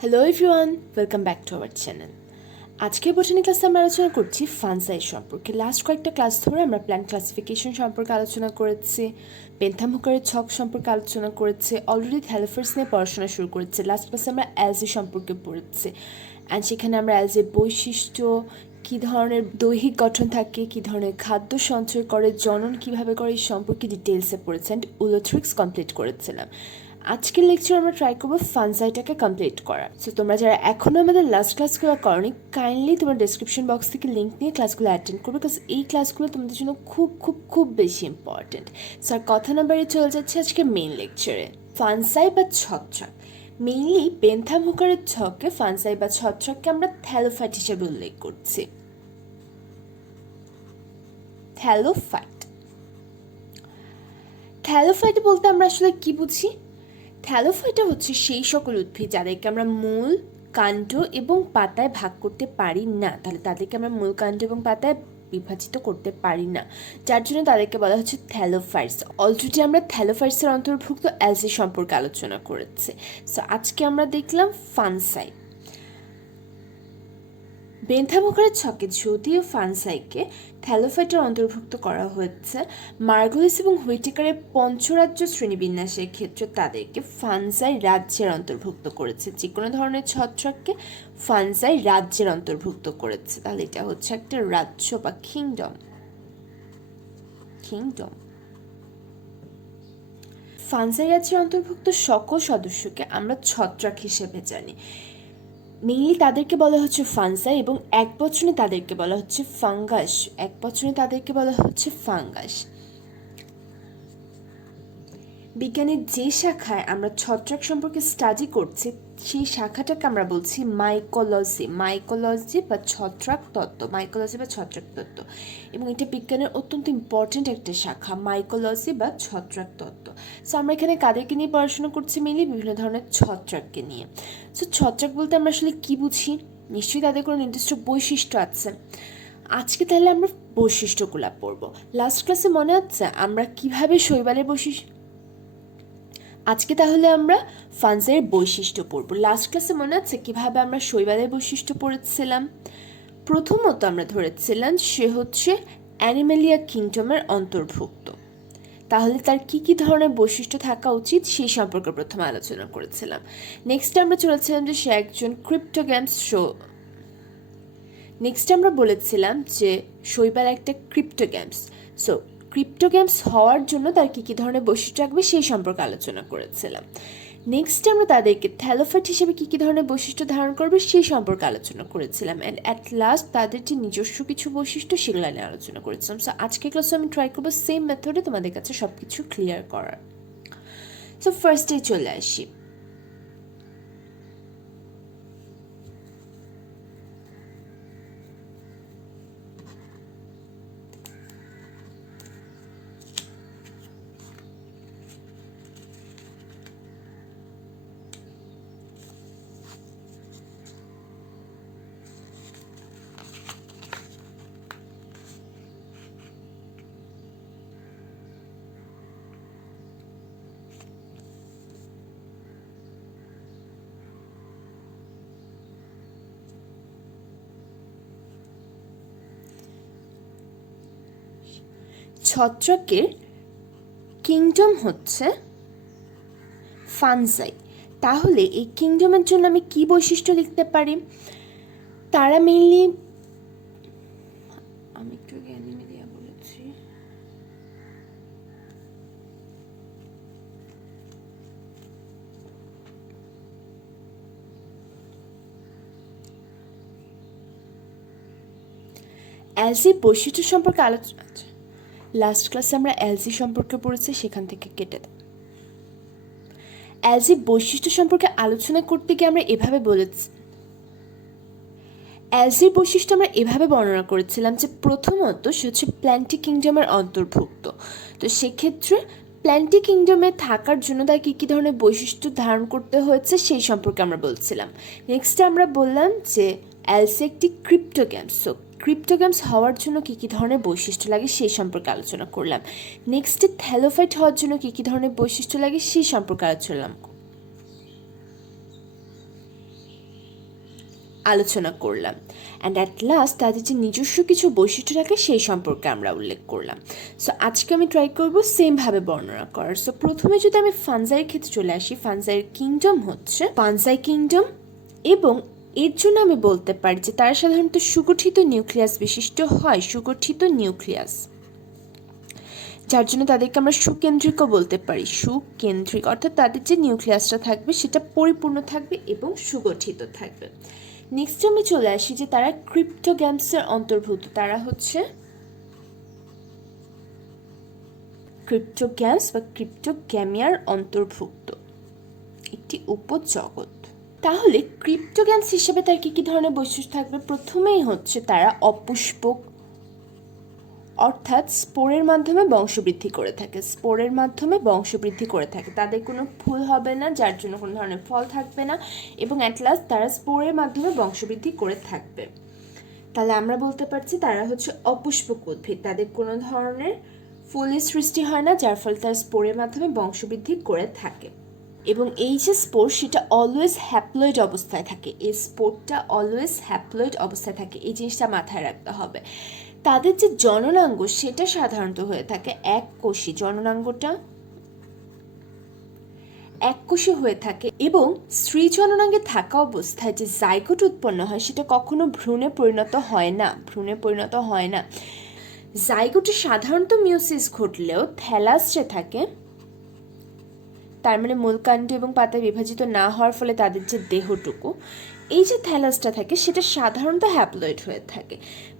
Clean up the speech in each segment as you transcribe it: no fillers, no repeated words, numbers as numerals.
Hello everyone, welcome back to our channel. আজকের botany ক্লাসে আমরা আলোচনা করছি ফানসাই সম্পর্কে। লাস্ট কয়েকটা ক্লাস ধরে আমরা প্ল্যান্ট ক্লাসিফিকেশন সম্পর্কে আলোচনা করেছি, বেন্থাম হুকারের ছক সম্পর্কে আলোচনা করেছি, অলরেডি থ্যালোফার্স নিয়ে পড়াশোনা শুরু করেছি। লাস্ট ক্লাসে আমরা অ্যালজি সম্পর্কে পড়েছি অ্যান্ড সেখানে আমরা অ্যালজির বৈশিষ্ট্য, কী ধরনের দৈহিক গঠন থাকে, কী ধরনের খাদ্য সঞ্চয় করে, জনন কীভাবে করে, এই সম্পর্কে ডিটেলসে পড়েছি অ্যান্ড উলোথ্রিক্স কমপ্লিট করেছিলাম। আজকের লেকচার আমরা ট্রাই করবো ফানসাইটাকে কমপ্লিট করার। সো তোমরা যারা এখনও আমাদের লাস্ট ক্লাসগুলো করনি, কাইন্ডলি তোমার ডিসক্রিপশন বক্স থেকে লিঙ্ক নিয়ে ক্লাসগুলো অ্যাটেন্ড করবে, বিকজ এই ক্লাসগুলো তোমাদের জন্য খুব খুব খুব বেশি ইম্পর্টেন্ট। সো আর কথা না বাড়িয়ে চলে যাচ্ছে আজকে মেইন লেকচারে। ফানসাই বা ছত্রাক, মেইনলি বেন্থাম হুকারের ছকে ফানসাই বা ছত্রাককে আমরা থ্যালোফাইট হিসেবে উল্লেখ করছি। থ্যালোফাইট, থ্যালোফাইট বলতে আমরা আসলে কি বুঝি? থ্যালোফাইটা হচ্ছে সেই সকল উদ্ভিদ যাদেরকে আমরা মূল, কাণ্ড এবং পাতায় ভাগ করতে পারি না। তাহলে তাদেরকে আমরা মূল, কাণ্ড এবং পাতায় বিভাজিত করতে পারি না, যার জন্য তাদেরকে বলা হচ্ছে থ্যালোফাইটস। অলরেডি আমরা থ্যালোফাইটসের অন্তর্ভুক্ত অ্যালজি সম্পর্কে আলোচনা করেছি। সো আজকে আমরা দেখলাম ফানসাই। বেন্থাম হুকারের ছকে যদিও ফানসাইকে থ্যালোফাইটের অন্তর্ভুক্ত করা হয়েছে, মার্গুলিস এবং হুইটেকারের পঞ্চরাজ্য শ্রেণীবিন্যাসের ক্ষেত্রে তাদেরকে ফানসাই রাজ্যের অন্তর্ভুক্ত করেছে। যে কোনো ধরনের ছত্রাককে ফানসাই রাজ্যের অন্তর্ভুক্ত করেছে। তাহলে এটা হচ্ছে একটা রাজ্য বা কিংডম। ফানসাই রাজ্যের অন্তর্ভুক্ত সকল সদস্যকে আমরা ছত্রাক হিসেবে জানি। মেইনলি তাদেরকে বলা হচ্ছে ফানসাই এবং একবচনে তাদেরকে বলা হচ্ছে ফাঙ্গাস। বিজ্ঞানের যে শাখায় আমরা ছত্রাক সম্পর্কে স্টাডি করছি সেই শাখাটাকে আমরা বলছি মাইকোলজি বা ছত্রাক তত্ত্ব। এবং এটা বিজ্ঞানের অত্যন্ত ইম্পর্টেন্ট একটা শাখা, মাইকোলজি বা ছত্রাক তত্ত্ব। সো আমরা এখানে কাদেরকে নিয়ে পড়াশোনা করছি? মেইনলি বিভিন্ন ধরনের ছত্রাককে নিয়ে। সো ছত্রাক বলতে আমরা আসলে কি বুঝি? নিশ্চয়ই তাদের কোনো নির্দিষ্ট বৈশিষ্ট্য আছে। আজকে তাহলে আমরা বৈশিষ্ট্যগুলো পড়বো। লাস্ট ক্লাসে মনে হচ্ছে আমরা কিভাবে শৈবালের বৈশিষ্ট্য, আজকে তাহলে আমরা ফানসাইয়ের বৈশিষ্ট্য পড়ব। লাস্ট ক্লাসে মনে আছে কিভাবে আমরা শৈবালের বৈশিষ্ট্য পড়েছিলাম? প্রথমত আমরা ধরেছিলাম সে হচ্ছে অ্যানিমেলিয়া কিংডমের অন্তর্ভুক্ত। তাহলে তার কি কি ধরনের বৈশিষ্ট্য থাকা উচিত সেই সম্পর্কে প্রথমে আলোচনা করেছিলাম। নেক্সট আমরা চলেছিলাম যে সে একজন নেক্সট আমরা বলেছিলাম যে শৈবাল একটা ক্রিপ্টোগ্যামস। সো ক্রিপ্টোগ্যামস হওয়ার জন্য তার কী কী ধরনের বৈশিষ্ট্য রাখবে সেই সম্পর্কে আলোচনা করেছিলাম। নেক্সট আমরা তাদেরকে থ্যালোফাইট হিসেবে কী কী ধরনের বৈশিষ্ট্য ধারণ করবে সেই সম্পর্কে আলোচনা করেছিলাম। অ্যান্ড অ্যাট লাস্ট তাদের যে নিজস্ব কিছু বৈশিষ্ট্য সেগুলো নিয়ে আলোচনা করেছিলাম। সো আজকে ক্লাসে আমি ট্রাই করবো সেম মেথডে তোমাদের কাছে সব কিছু ক্লিয়ার করার। সো ফার্স্টে চলে আসি। ছত্রাকের কিংডম হচ্ছে ফানসাই। তাহলে এই কিংডমের জন্য আমি কি বৈশিষ্ট্য লিখতে পারি? তারা মেইনলি, আমি একটু অ্যানিমেলিয়া বলেছি, অ্যালজি বৈশিষ্ট্য সম্পর্কে আলোচনা, লাস্ট ক্লাসে আমরা অ্যালজি সম্পর্কে পড়েছি, সেখান থেকে কেটে দেয়। অ্যালজি বৈশিষ্ট্য সম্পর্কে আলোচনা করতে গিয়ে আমরা এভাবে বলেছি, অ্যালজির বৈশিষ্ট্য আমরা এভাবে বর্ণনা করেছিলাম যে প্রথমত সে হচ্ছে প্ল্যান্টি কিংডমের অন্তর্ভুক্ত। তো সেক্ষেত্রে প্ল্যান্টি কিংডমে থাকার জন্য তার কী কী ধরনের বৈশিষ্ট্য ধারণ করতে হয়েছে সেই সম্পর্কে আমরা বলছিলাম। নেক্সট আমরা বললাম যে অ্যালজি একটি ক্রিপ্টোগ্যামস। সো ক্রিপ্টোগ্যামস হওয়ার জন্য কী কী ধরনের বৈশিষ্ট্য লাগে সেই সম্পর্কে আলোচনা করলাম। নেক্সটে থ্যালোফাইট হওয়ার জন্য কী কী ধরনের বৈশিষ্ট্য লাগে সেই সম্পর্কে আলোচনা করলাম। আলোচনা করলাম, অ্যান্ড অ্যাট লাস্ট তাদের যে নিজস্ব কিছু বৈশিষ্ট্য থাকে সেই সম্পর্কে আমরা উল্লেখ করলাম। সো আজকে আমি ট্রাই করবো সেমভাবে বর্ণনা করার। সো প্রথমে যদি আমি ফানজাইয়ের ক্ষেত্রে চলে আসি, ফানজাইয়ের কিংডম হচ্ছে ফানজাই কিংডম, এবং এর জন্য আমি বলতে পারি যে তারা সাধারণত সুগঠিত নিউক্লিয়াস বিশিষ্ট হয়, সুগঠিত নিউক্লিয়াস, যার জন্য তাদেরকে আমরা সুকেন্দ্রিকও বলতে পারি, সুকেন্দ্রিক, অর্থাৎ তাদের যে নিউক্লিয়াসটা থাকবে সেটা পরিপূর্ণ থাকবে এবং সুগঠিত থাকবে। নেক্সট আমি চলে আসি যে তারা ক্রিপ্টোগ্যামসের অন্তর্ভুক্ত, তারা হচ্ছে ক্রিপ্টোগ্যামস বা ক্রিপ্টোগ্যামিয়ার অন্তর্ভুক্ত একটি উপজগৎ। তাহলে ক্রিপ্টোগ্যামস হিসেবে তার কি কি ধরনের বৈশিষ্ট্য থাকবে? প্রথমেই হচ্ছে তারা অপুষ্পক, অর্থাৎ স্পোরের মাধ্যমে বংশবৃদ্ধি করে থাকে, স্পোরের মাধ্যমে বংশবৃদ্ধি করে থাকে, তাদের কোনো ফুল হবে না, যার জন্য কোনো ধরনের ফল থাকবে না, এবং অ্যাট লাস্ট তারা স্পোরের মাধ্যমে বংশবৃদ্ধি করে থাকবে। তাহলে আমরা বলতে পারছি তারা হচ্ছে অপুষ্পক উদ্ভিদ, তাদের কোনো ধরনের ফুলের সৃষ্টি হয় না, যার ফলে তারা স্পোরের মাধ্যমে বংশবৃদ্ধি করে থাকে। এবং এই যে স্পোর সেটা অলওয়েজ হ্যাপ্লয়েড অবস্থায় থাকে, এই স্পোরটা অলওয়েজ হ্যাপ্লয়েড অবস্থায় থাকে, এই জিনিসটা মাথায় রাখতে হবে। তাদের যে জননাঙ্গ সেটা সাধারণত হয়ে থাকে এককোষী, জননাঙ্গটা এককোষী হয়ে থাকে, এবং স্ত্রী জননাঙ্গে থাকা অবস্থায় যে জাইগোট উৎপন্ন হয় সেটা কখনো ভ্রূণে পরিণত হয় না, ভ্রূণে পরিণত হয় না। জাইগোটে সাধারণত মিওসিস ঘটলেও থ্যালাস যে থাকে, তার মানে মূলকাণ্ড এবং পাতায় বিভাজিত না হওয়ার ফলে তাদের যে দেহটুকু, এই যে থ্যালাসটা থাকে সেটা সাধারণত হ্যাপ্লয়েড হয়ে থাকে।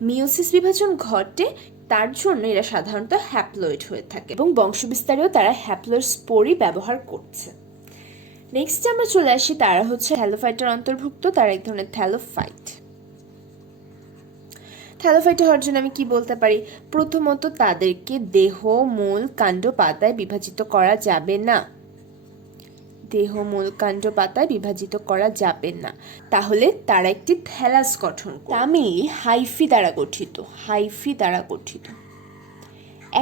মিওসিস বিভাজন ঘটে, তার জন্য এরা সাধারণত হ্যাপ্লয়েড হয়ে থাকে, এবং বংশবিস্তারেও তারা হ্যাপ্লয়েড স্পোরই ব্যবহার করছে। নেক্সট আমরা চলে আসি, তারা হচ্ছে থ্যালোফাইটের অন্তর্ভুক্ত, তারা এক ধরনের থ্যালোফাইট। থ্যালোফাইট হওয়ার জন্য আমি কি বলতে পারি? প্রথমত তাদেরকে দেহ, মূল, কাণ্ড, পাতায় বিভাজিত করা যাবে না, দেহ, মূল, কাণ্ড, পাতায় বিভাজিত করা যাবে না। তাহলে তারা একটি থ্যালাস গঠন, তামিলি হাইফি দ্বারা গঠিত, হাইফি দ্বারা গঠিত।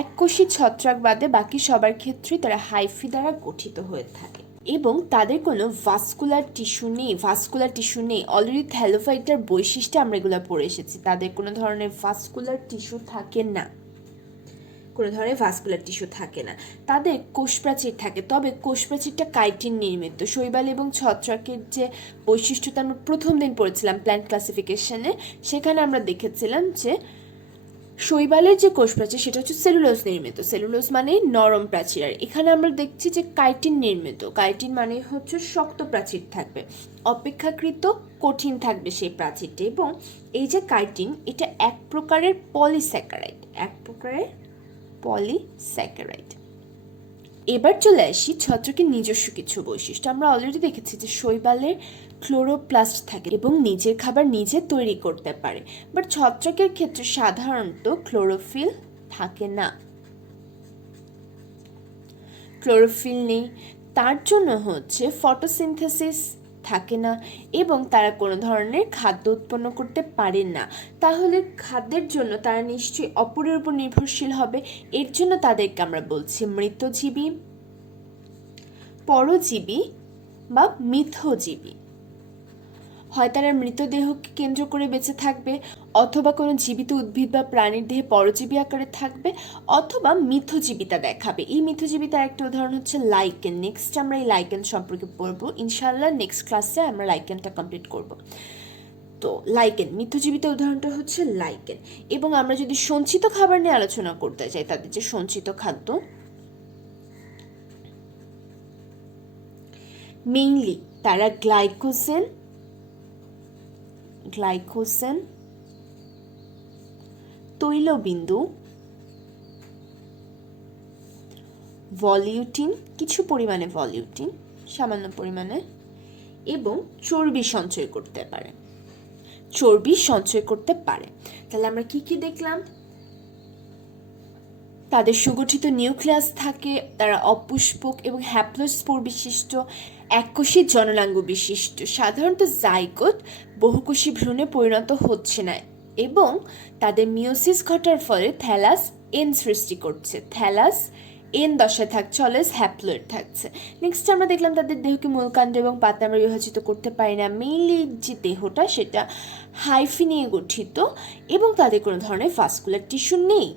এককোষী ছত্রাক বাদে বাকি সবার ক্ষেত্রেই তারা হাইফি দ্বারা গঠিত হয়ে থাকে, এবং তাদের কোনো ভাস্কুলার টিস্যু নেই, ভাস্কুলার টিস্যু নেই। অলরেডি থ্যালোফাইটার বৈশিষ্ট্যে আমরা এগুলো পড়ে এসেছি, তাদের কোনো ধরনের ভাস্কুলার টিস্যু থাকে না, কোনো ধরনের ভাস্কুলার টিস্যু থাকে না। তাদের কোষপ্রাচীর থাকে, তবে কোষপ্রাচীরটা কাইটিন নির্মিত। শৈবাল এবং ছত্রাকের যে বৈশিষ্ট্যটা আমরা প্রথম দিন পড়েছিলাম প্ল্যান্ট ক্লাসিফিকেশনে, সেখানে আমরা দেখেছিলাম যে শৈবালের যে কোষপ্রাচীর সেটা হচ্ছে সেলুলোজ নির্মিত, সেলুলোজ মানে নরম প্রাচীর, আর এখানে আমরা দেখছি যে কাইটিন নির্মিত, কাইটিন মানে হচ্ছে শক্ত প্রাচীর থাকবে, অপেক্ষাকৃত কঠিন থাকবে সেই প্রাচীরটা। এবং এই যে কাইটিন, এটা এক প্রকারের পলিস্যাকারাইড, এক প্রকারের পলিস্যাকারাইড। এবার চলে আসি ছত্রাকের নিজস্ব কিছু বৈশিষ্ট্য। আমরা অলরেডি দেখেছি যে শৈবালের ক্লোরোপ্লাস্ট থাকে এবং নিজের খাবার নিজে তৈরি করতে পারে, বাট ছত্রাকের ক্ষেত্রে সাধারণত ক্লোরোফিল থাকে না, ক্লোরোফিল নেই, তার জন্য হচ্ছে ফটোসিনথেসিস থাকে না, এবং তারা কোনো ধরনের খাদ্য উৎপন্ন করতে পারে না। তাহলে খাদ্যের জন্য তারা নিশ্চয়ই অপরের উপর নির্ভরশীল হবে, এর জন্য তাদেরকে আমরা বলছি মৃতজীবী, পরজীবী বা মিথজীবী। হয় তারা মৃতদেহকে কেন্দ্র করে বেঁচে থাকবে, অথবা কোনো জীবিত উদ্ভিদ বা প্রাণীর দেহে পরজীবী আকারে থাকবে, অথবা মিথজীবিতা দেখাবে। এই মিথজীবিতার একটা উদাহরণ হচ্ছে লাইকেন। নেক্সট আমরা এই লাইকেন সম্পর্কে পড়বো ইনশাআল্লাহ, নেক্সট ক্লাসে আমরা লাইকেনটা কমপ্লিট করব। তো লাইকেন, মিথজীবিতার উদাহরণটা হচ্ছে লাইকেন। এবং আমরা যদি সঞ্চিত খাবার নিয়ে আলোচনা করতে চাই, তাদের যে সঞ্চিত খাদ্য, মেইনলি তারা গ্লাইকোজেন, তৈলবিন্দু, ভলিউটিন, কিছু পরিমাণে ভলিউটিন, সামান্য পরিমাণে, এবং চর্বি সঞ্চয় করতে পারে, চর্বি সঞ্চয় করতে পারে। তাহলে আমরা কি কি দেখলাম? তাদের সুগঠিত নিউক্লিয়াস থাকে, তারা অপুষ্পক এবং হ্যাপ্লোস্পোর বিশিষ্ট, এককোষী জননাঙ্গ বিশিষ্ট, সাধারণত জাইগোট বহুকোষী ভ্রূণে পরিণত হচ্ছে না, এবং তাদের মিওসিস ঘটার ফলে থ্যালাস এন সৃষ্টি করছে, থ্যালাস এন দশায় থাকছে, অলওয়েজ হ্যাপ্লয়েড থাকছে। নেক্সট আমরা দেখলাম তাদের দেহকে মূলকাণ্ড এবং পাতা আমরা বিভাজিত করতে পারি না। মেইনলি যে দেহটা সেটা হাইফি নিয়ে গঠিত এবং তাদের কোনো ধরনের ভাস্কুলার টিস্যু নেই।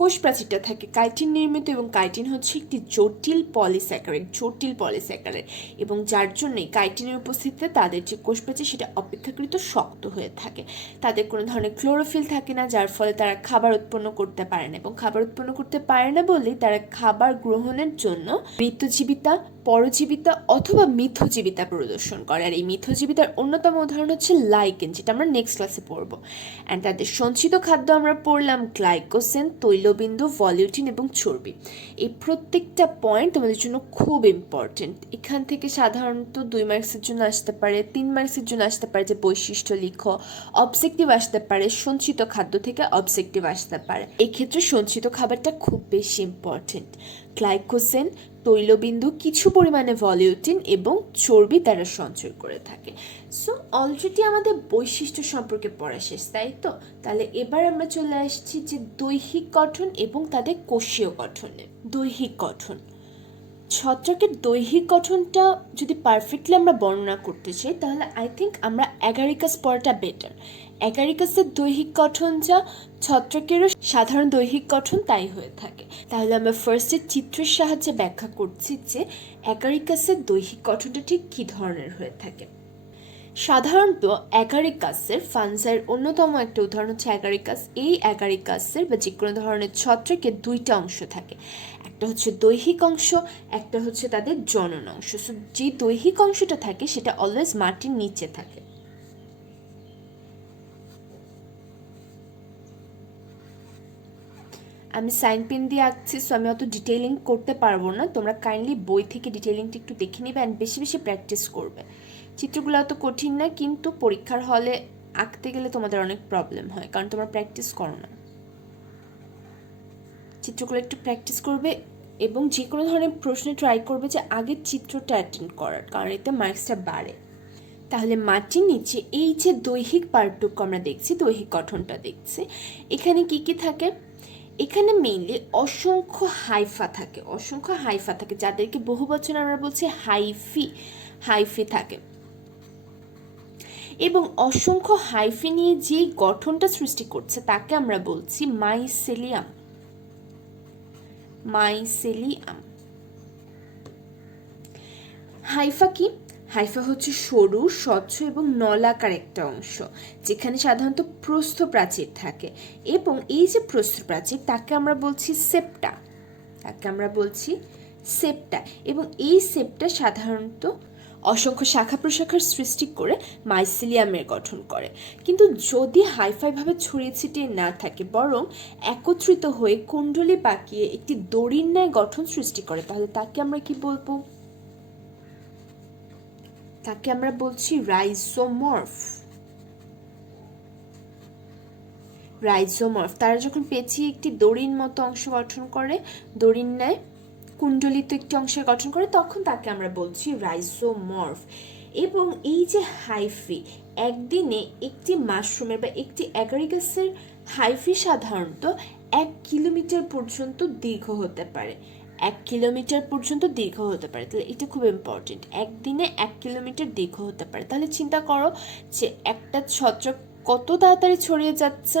কোষ প্রাচীরটা থাকে কাইটিন নির্মিত এবং কাইটিন হচ্ছে একটি জটিল পলিস্যাকারাইড এবং যার জন্যই কাইটিনের উপস্থিতিতে তাদের যে কোষ প্রাচীর সেটা অপেক্ষাকৃত শক্ত হয়ে থাকে। তাদের কোনো ধরনের ক্লোরোফিল থাকে না, যার ফলে তারা খাবার উৎপন্ন করতে পারে না এবং খাবার উৎপন্ন করতে পারে না বলেই তারা খাবার গ্রহণের জন্য মৃত্যুজীবিতা, পরজীবিতা অথবা মিথজীবিতা প্রদর্শন করে। আর এই মিথজীবিতার অন্যতম উদাহরণ হচ্ছে লাইকেন, যেটা আমরা নেক্সট ক্লাসে পড়বো। অ্যান্ড তাদের সঞ্চিত খাদ্য আমরা পড়লাম গ্লাইকোজেন, তৈলবিন্দু, ভলিউটিন এবং চর্বি। এই প্রত্যেকটা পয়েন্ট তোমাদের জন্য খুব ইম্পর্টেন্ট। এখান থেকে সাধারণত 2 মার্কসের জন্য আসতে পারে, 3 মার্কসের জন্য আসতে পারে যে বৈশিষ্ট্য লিখো, অবজেক্টিভ আসতে পারে, সঞ্চিত খাদ্য থেকে অবজেক্টিভ আসতে পারে। এই ক্ষেত্রে সঞ্চিত খাবারটা খুব বেশি ইম্পর্টেন্ট। গ্লাইকোজেন, তৈলবিন্দু, কিছু পরিমাণে ভলিউটিন এবং চর্বি তারা সঞ্চয় করে থাকে। সো অলরেডি আমাদের বৈশিষ্ট্য সম্পর্কে পড়া শেষ, তাই তো? তাহলে এবার আমরা চলে আসছি যে দৈহিক গঠন এবং তাদের কোষীয় গঠনে। দৈহিক গঠন, ছত্রাকের দৈহিক গঠনটা যদি পারফেক্টলি আমরা বর্ণনা করতে চাই তাহলে আই থিঙ্ক আমরা অ্যাগারিকাস পড়াটা বেটার। অ্যাগারিকাসের দৈহিক গঠন যা ছত্রাকেরও সাধারণ দৈহিক গঠন তাই হয়ে থাকে। তাহলে আমরা ফার্স্টে চিত্রের সাহায্যে ব্যাখ্যা করছি যে অ্যাগারিকাসের দৈহিক গঠনটা ঠিক কী ধরনের হয়ে থাকে। সাধারণত অ্যাগারিকাসের ফানজাইয়ের অন্যতম একটা উদাহরণ হচ্ছে অ্যাগারিকাস। এই অ্যাগারিকাসের বা যে কোনো ধরনের ছত্রাকের 2টা অংশ থাকে, একটা হচ্ছে দৈহিক অংশ, একটা হচ্ছে তাদের জনন অংশ। সো যে দৈহিক অংশটা থাকে সেটা অলওয়েজ মাটির নিচে থাকে। আমি সাইন পেন দিয়ে আঁকছি, সো আমি অত ডিটেইলিং করতে পারবো না। তোমরা কাইন্ডলি বই থেকে ডিটেইলিংটা একটু দেখে নিবে অ্যান্ড বেশি বেশি প্র্যাকটিস করবে। চিত্রগুলো অত কঠিন না, কিন্তু পরীক্ষার হলে আঁকতে গেলে তোমাদের অনেক প্রবলেম হয় কারণ তোমরা প্র্যাকটিস করো না। চিত্রগুলো একটু প্র্যাকটিস করবে এবং যে কোনো ধরনের প্রশ্নে ট্রাই করবে যে আগের চিত্রটা অ্যাটেন্ড করার, কারণ এতে মার্কসটা বাড়ে। তাহলে মাটির নিচে এই যে দৈহিক পার্টটুকু আমরা দেখছি, দৈহিক গঠনটা দেখছি, এখানে কি কি থাকে? এখানে মেইনলি অসংখ্য হাইফা থাকে, যাদেরকে বহু বচন আমরা বলছি হাইফি থাকে। এবং অসংখ্য হাইফি নিয়ে যে গঠনটা সৃষ্টি করছে তাকে আমরা বলছি মাইসেলিয়াম। হাইফা কি? হাইফা হচ্ছে সরু, স্বচ্ছ এবং নলাকার একটা অংশ যেখানে সাধারণত প্রস্থ প্রাচীর থাকে এবং এই যে প্রস্থ প্রাচীর তাকে আমরা বলছি সেপ্টা। এবং এই সেপ্টা সাধারণত অসংখ্য শাখা প্রশাখার সৃষ্টি করে মাইসিলিয়ামের গঠন করে। কিন্তু যদি হাইফাইভাবে ছড়িয়ে ছিটিয়ে না থাকে বরং একত্রিত হয়ে কুণ্ডলী পাকিয়ে একটি দড়ির ন্যায় গঠন সৃষ্টি করে তাহলে তাকে আমরা কি বলবো? তাকে আমরা বলছি রাইজোমর্ফ। তারা যখন পেঁচিয়ে একটি দড়ির মতো অংশ গঠন করে, দড়ির ন্যায় কুণ্ডলিত একটি অংশের গঠন করে, তখন তাকে আমরা বলছি রাইজোমর্ফ। এবং এই যে হাইফি, একদিনে একটি মাশরুমের বা একটি অ্যাগারিকাসের হাইফি সাধারণত 1 কিলোমিটার পর্যন্ত দীর্ঘ হতে পারে। 1 কিলোমিটার পর্যন্ত দীর্ঘ হতে পারে। তাহলে এটা খুব ইম্পর্টেন্ট, একদিনে 1 কিলোমিটার দীর্ঘ হতে পারে। তাহলে চিন্তা করো যে একটা ছত্রাক কত তাড়াতাড়ি ছড়িয়ে যাচ্ছে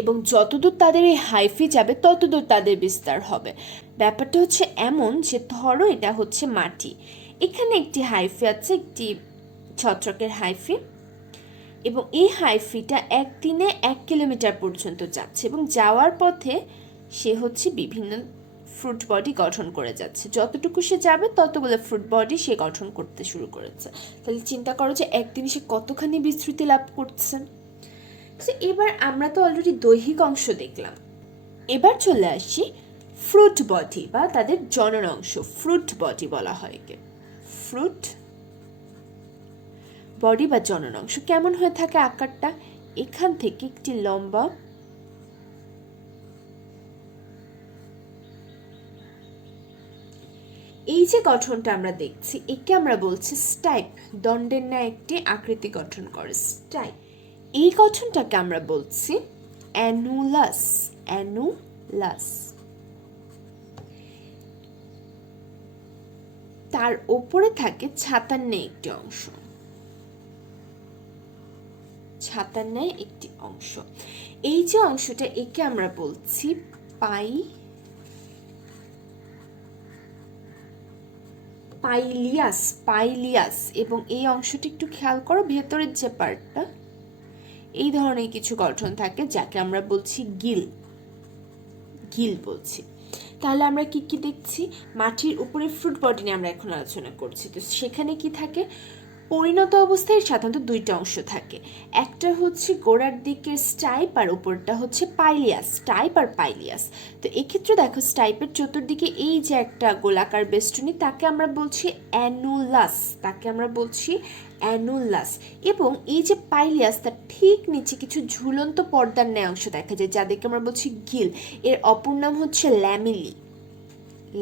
এবং যতদূর তাদের এই হাইফি যাবে ততদূর তাদের বিস্তার হবে। ব্যাপারটা হচ্ছে এমন যে ধরো এটা হচ্ছে মাটি, এখানে একটি হাইফি আছে, একটি ছত্রাকের হাইফি, এবং এই হাইফিটা একদিনে 1 কিলোমিটার পর্যন্ত যাচ্ছে এবং যাওয়ার পথে সে হচ্ছে বিভিন্ন ফ্রুট বডি গঠন করে যাচ্ছে। যতটুকু সে যাবে ততগুলো ফ্রুট বডি সে গঠন করতে শুরু করেছে। তাহলে চিন্তা করো যে একদিনে সে কতখানি বিস্তৃতি লাভ করছে। এবার আমরা তো অলরেডি দৈহিক অংশ দেখলাম, এবার চলে আসি ফ্রুট বডি বা তাদের জনন অংশ। ফ্রুট বডি বলা হয় একে, ফ্রুট বডি বা জনন অংশ। কেমন হয়ে থাকে আকারটা? এখান থেকে একটি লম্বা এই যে গঠনটা আমরা দেখছি একে আমরা বলছি স্টাইপ। দণ্ডের ন্যায় একটি আকৃতি গঠন করে স্টাইপ। এই গঠনটাকে আমরা বলছি অ্যানুলাস। তার ওপরে থাকে ছাতার ন্যায় একটি অংশ, ছাতার ন্যায় একটি অংশ। এই যে অংশটা, একে আমরা বলছি পাইলিয়াস, পাইলিয়াস। এবং এই অংশটি একটু খেয়াল করো, ভেতরের যে পার্টটা, এই ধরনের কিছু গঠন থাকে যাকে আমরা বলছি গিল, গিল বলছি। তাহলে আমরা কি কি দেখছি? মাটির উপরে ফ্রুট বডি নিয়ে আমরা এখন আলোচনা করছি। তো সেখানে কি থাকে? পরিণত অবস্থায় সাধারণত দুইটা অংশ থাকে, একটা হচ্ছে গোড়ার দিকের স্টাইপ আর উপরটা হচ্ছে পাইলিয়াস, স্টাইপ আর পাইলিয়াস। তো এক্ষেত্রে দেখো স্টাইপের চতুর্দিকে এই যে একটা গোলাকার বেষ্টনী, তাকে আমরা বলছি অ্যানুলাস, তাকে আমরা বলছি অ্যানুলাস। এবং এই যে পাইলিয়াস, তার ঠিক নিচে কিছু ঝুলন্ত পর্দার ন্যায় অংশ দেখা যায় যাদেরকে আমরা বলছি গিল। এর অপর নাম হচ্ছে ল্যামিলি,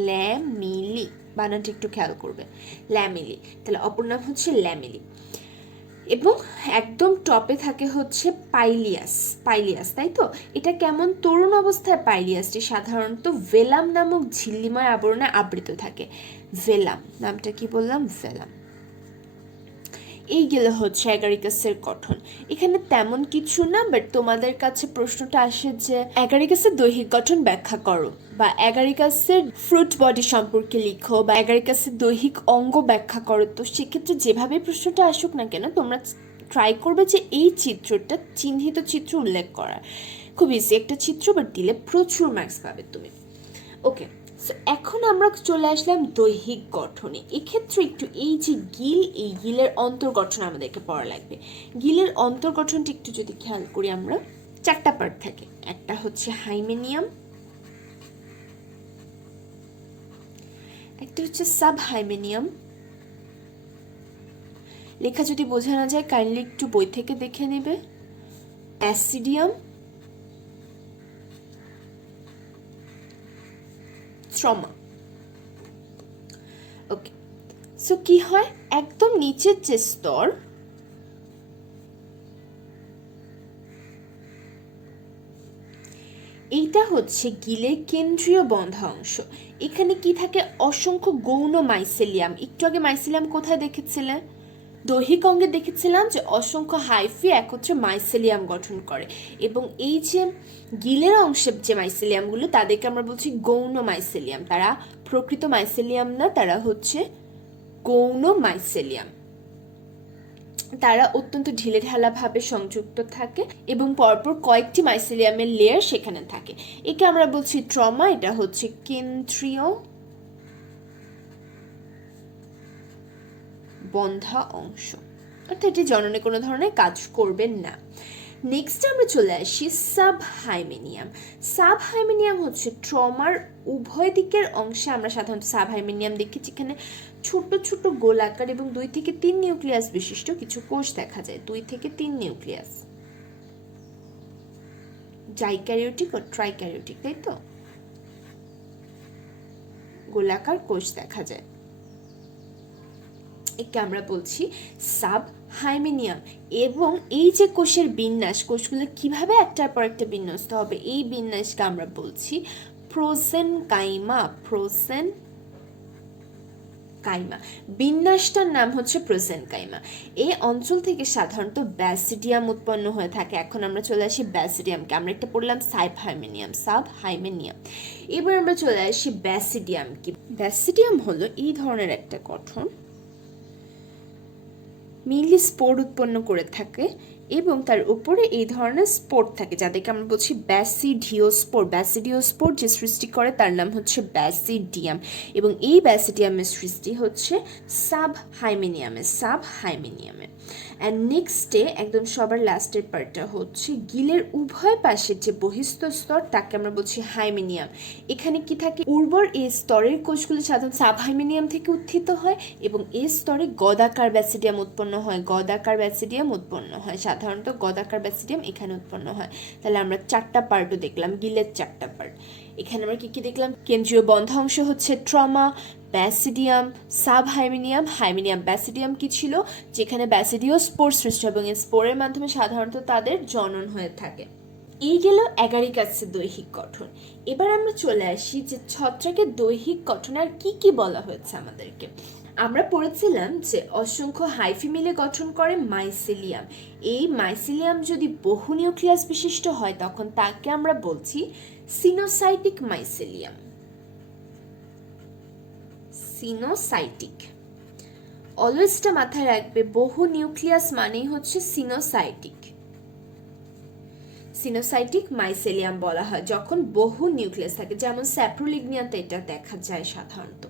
ল্যামিলি, বানানটা একটু খেয়াল করবে, ল্যামিলি। তাহলে অপর নাম হচ্ছে ল্যামিলি। এবং একদম টপে থাকে হচ্ছে পাইলিয়াস, পাইলিয়াস, তাই তো? এটা কেমন? তরুণ অবস্থায় পাইলিয়াসটি সাধারণত ভেলাম নামক ঝিল্লিময় আবরণে আবৃত থাকে। ভেলাম নামটা কি বললাম? ভেলাম। এই গেলে হচ্ছে অ্যাগারিকাসের গঠন। এখানে তেমন কিছু না, বাট তোমাদের কাছে প্রশ্নটা আসে যে অ্যাগারিকাসের দৈহিক গঠন ব্যাখ্যা করো, বা অ্যাগারিকাসের ফ্রুট বডি সম্পর্কে লিখো, বা অ্যাগারিকাসের দৈহিক অঙ্গ ব্যাখ্যা করো। তো সেক্ষেত্রে যেভাবে প্রশ্নটা আসুক না কেন, তোমরা ট্রাই করবে যে এই চিত্রটা, চিহ্নিত চিত্র উল্লেখ করার। খুব ইজি একটা চিত্র, বাট দিলে প্রচুর মার্কস পাবে তুমি। ওকে, সো এখন আমরা চলে আসলাম দৈহিক গঠনে। এক্ষেত্রে একটু এই যে গিল, এই গিলের অন্তর্গঠন আমাদেরকে পড়া লাগবে। গিলের অন্তর্গঠনটা একটু যদি খেয়াল করি আমরা, চারটা পার্ট থাকে। একটা হচ্ছে হাইমেনিয়াম, একটা হচ্ছে সাব হাইমেনিয়াম। লেখা যদি বোঝা না যায় কাইন্ডলি একটু বই থেকে দেখে নেবে। অ্যাসিডিয়াম, স্ট্রমা। ওকে, সো কি হয়? একদম নিচের যে স্তর, এইটা হচ্ছে গিলের কেন্দ্রীয় বন্ধ অংশ। এখানে কি থাকে? অসংখ্য গৌণ মাইসেলিয়াম। একটু আগে মাইসেলিয়াম কোথায় দেখেছিলে? দৈহিক অঙ্গে দেখেছিলাম যে অসংখ্য হাইফি একত্রে মাইসেলিয়াম গঠন করে। এবং এই যে গিলের অংশের যে মাইসেলিয়ামগুলো, তাদেরকে আমরা বলছি গৌণ মাইসেলিয়াম। তারা প্রকৃত মাইসেলিয়াম না, তারা হচ্ছে গৌণ মাইসেলিয়াম। তারা অত্যন্ত ঢিলেঢালা ভাবে সংযুক্ত থাকে এবং পরপর কয়েকটি মাইসেলিয়ামের লেয়ার সেখানে থাকে। একে আমরা বলছি ট্রমা। এটা হচ্ছে কেন্দ্রীয় বন্ধা অংশ, অর্থাৎ এটি জননে কোনো ধরনের কাজ করবেন না। নেক্সট আমরা চলে আসি সাব হাইমেনিয়াম। সাব হাইমেনিয়াম হচ্ছে ট্রমার উভয় দিকের অংশে আমরা সাধারণত সাব হাইমেনিয়াম দেখি, যেখানে ছোট ছোট গোলাকার এবং 2 থেকে 3 নিউক্লিয়াস বিশিষ্ট কিছু কোষ দেখা যায়। 2 থেকে 3 নিউক্লিয়াস, ডাইক্যারিওটিক ও ট্রাইক্যারিওটিক, তাই তো? গোলাকার কোষ দেখা যায়, একে আমরা বলছি সাব হাইমেনিয়াম। এবং এই যে কোষের বিন্যাস, কোষগুলো কিভাবে একটার পর একটা বিন্যস্ত হবে, এই বিন্যাসকে আমরা বলছি প্রোসেনকাইমা। প্রোসেনকাইমা বিন্যাসটার নাম হচ্ছে প্রোসেনকাইমা। এই অঞ্চল থেকে সাধারণত ব্যাসিডিয়াম উৎপন্ন হয়ে থাকে। এখন আমরা চলে আসি ব্যাসিডিয়ামকে। আমরা একটা পড়লাম সাব হাইমেনিয়াম, সাব হাইমেনিয়াম। এবার আমরা চলে আসি ব্যাসিডিয়াম। কি? ব্যাসিডিয়াম হলো এই ধরনের একটা গঠন, মেইনলি স্পোর উৎপন্ন করে থাকে এবং তার উপরে এই ধরনের স্পোর থাকে যাদেরকে আমরা বলছি ব্যাসিডিওস্পোর। ব্যাসিডিওস্পোর যে সৃষ্টি করে তার নাম হচ্ছে ব্যাসিডিয়াম। এবং এই ব্যাসিডিয়ামের সৃষ্টি হচ্ছে সাব হাইমেনিয়ামে, সাব হাইমেনিয়ামে। অ্যান্ড নেক্সটে একদম সবার লাস্টের পার্টটা হচ্ছে গিলের উভয় পাশের যে বহিস্থ স্তর, তাকে আমরা বলছি হাইমেনিয়াম। এখানে কি থাকে? উর্বর এই স্তরের কোষগুলো সাধারণত সাব হাইমেনিয়াম থেকে উত্থিত হয় এবং এই স্তরে গদাকার ব্যাসিডিয়াম উৎপন্ন হয়, গদাকার ব্যাসিডিয়াম উৎপন্ন হয়। সাধারণত গদাকার ব্যাসিডিয়াম এখানে উৎপন্ন হয়। তাহলে আমরা 4টা পার্টও দেখলাম, গিলের 4টা পার্ট। এখানে আমরা কি কি দেখলাম? কেন্দ্রীয় বন্ধ অংশ হচ্ছে ট্রমা, ব্যাসিডিয়াম, সাব হাইমেনিয়াম। হাইমেনিয়াম ব্যাসিডিয়াম কি ছিল? যেখানে ব্যাসিডিও স্পোর সৃষ্টি এবং এই স্পোরের মাধ্যমে সাধারণত তাদের জনন হয়ে থাকে। এই গেল অ্যাগারিকাসের দৈহিক গঠন। এবার আমরা চলে আসি যে ছত্রাকের দৈহিক গঠন আর কি কি বলা হয়েছে আমাদেরকে। আমরা পড়েছিলাম যে অসংখ্য হাইফি মিলে গঠন করে মাইসেলিয়াম। এই মাইসেলিয়াম যদি বহু নিউক্লিয়াস বিশিষ্ট হয় তখন তাকে আমরা বলছি সিনোসাইটিক মাইসেলিয়াম। সিনোসাইটিক, অলওয়েজটা মাথায় রাখবে, বহু নিউক্লিয়াস মানেই হচ্ছে সিনোসাইটিক। সিনোসাইটিক মাইসেলিয়াম বলা হয় যখন বহু নিউক্লিয়াস থাকে, যেমন স্যাপ্রোলিগনিয়াতে এটা দেখা যায় সাধারণত।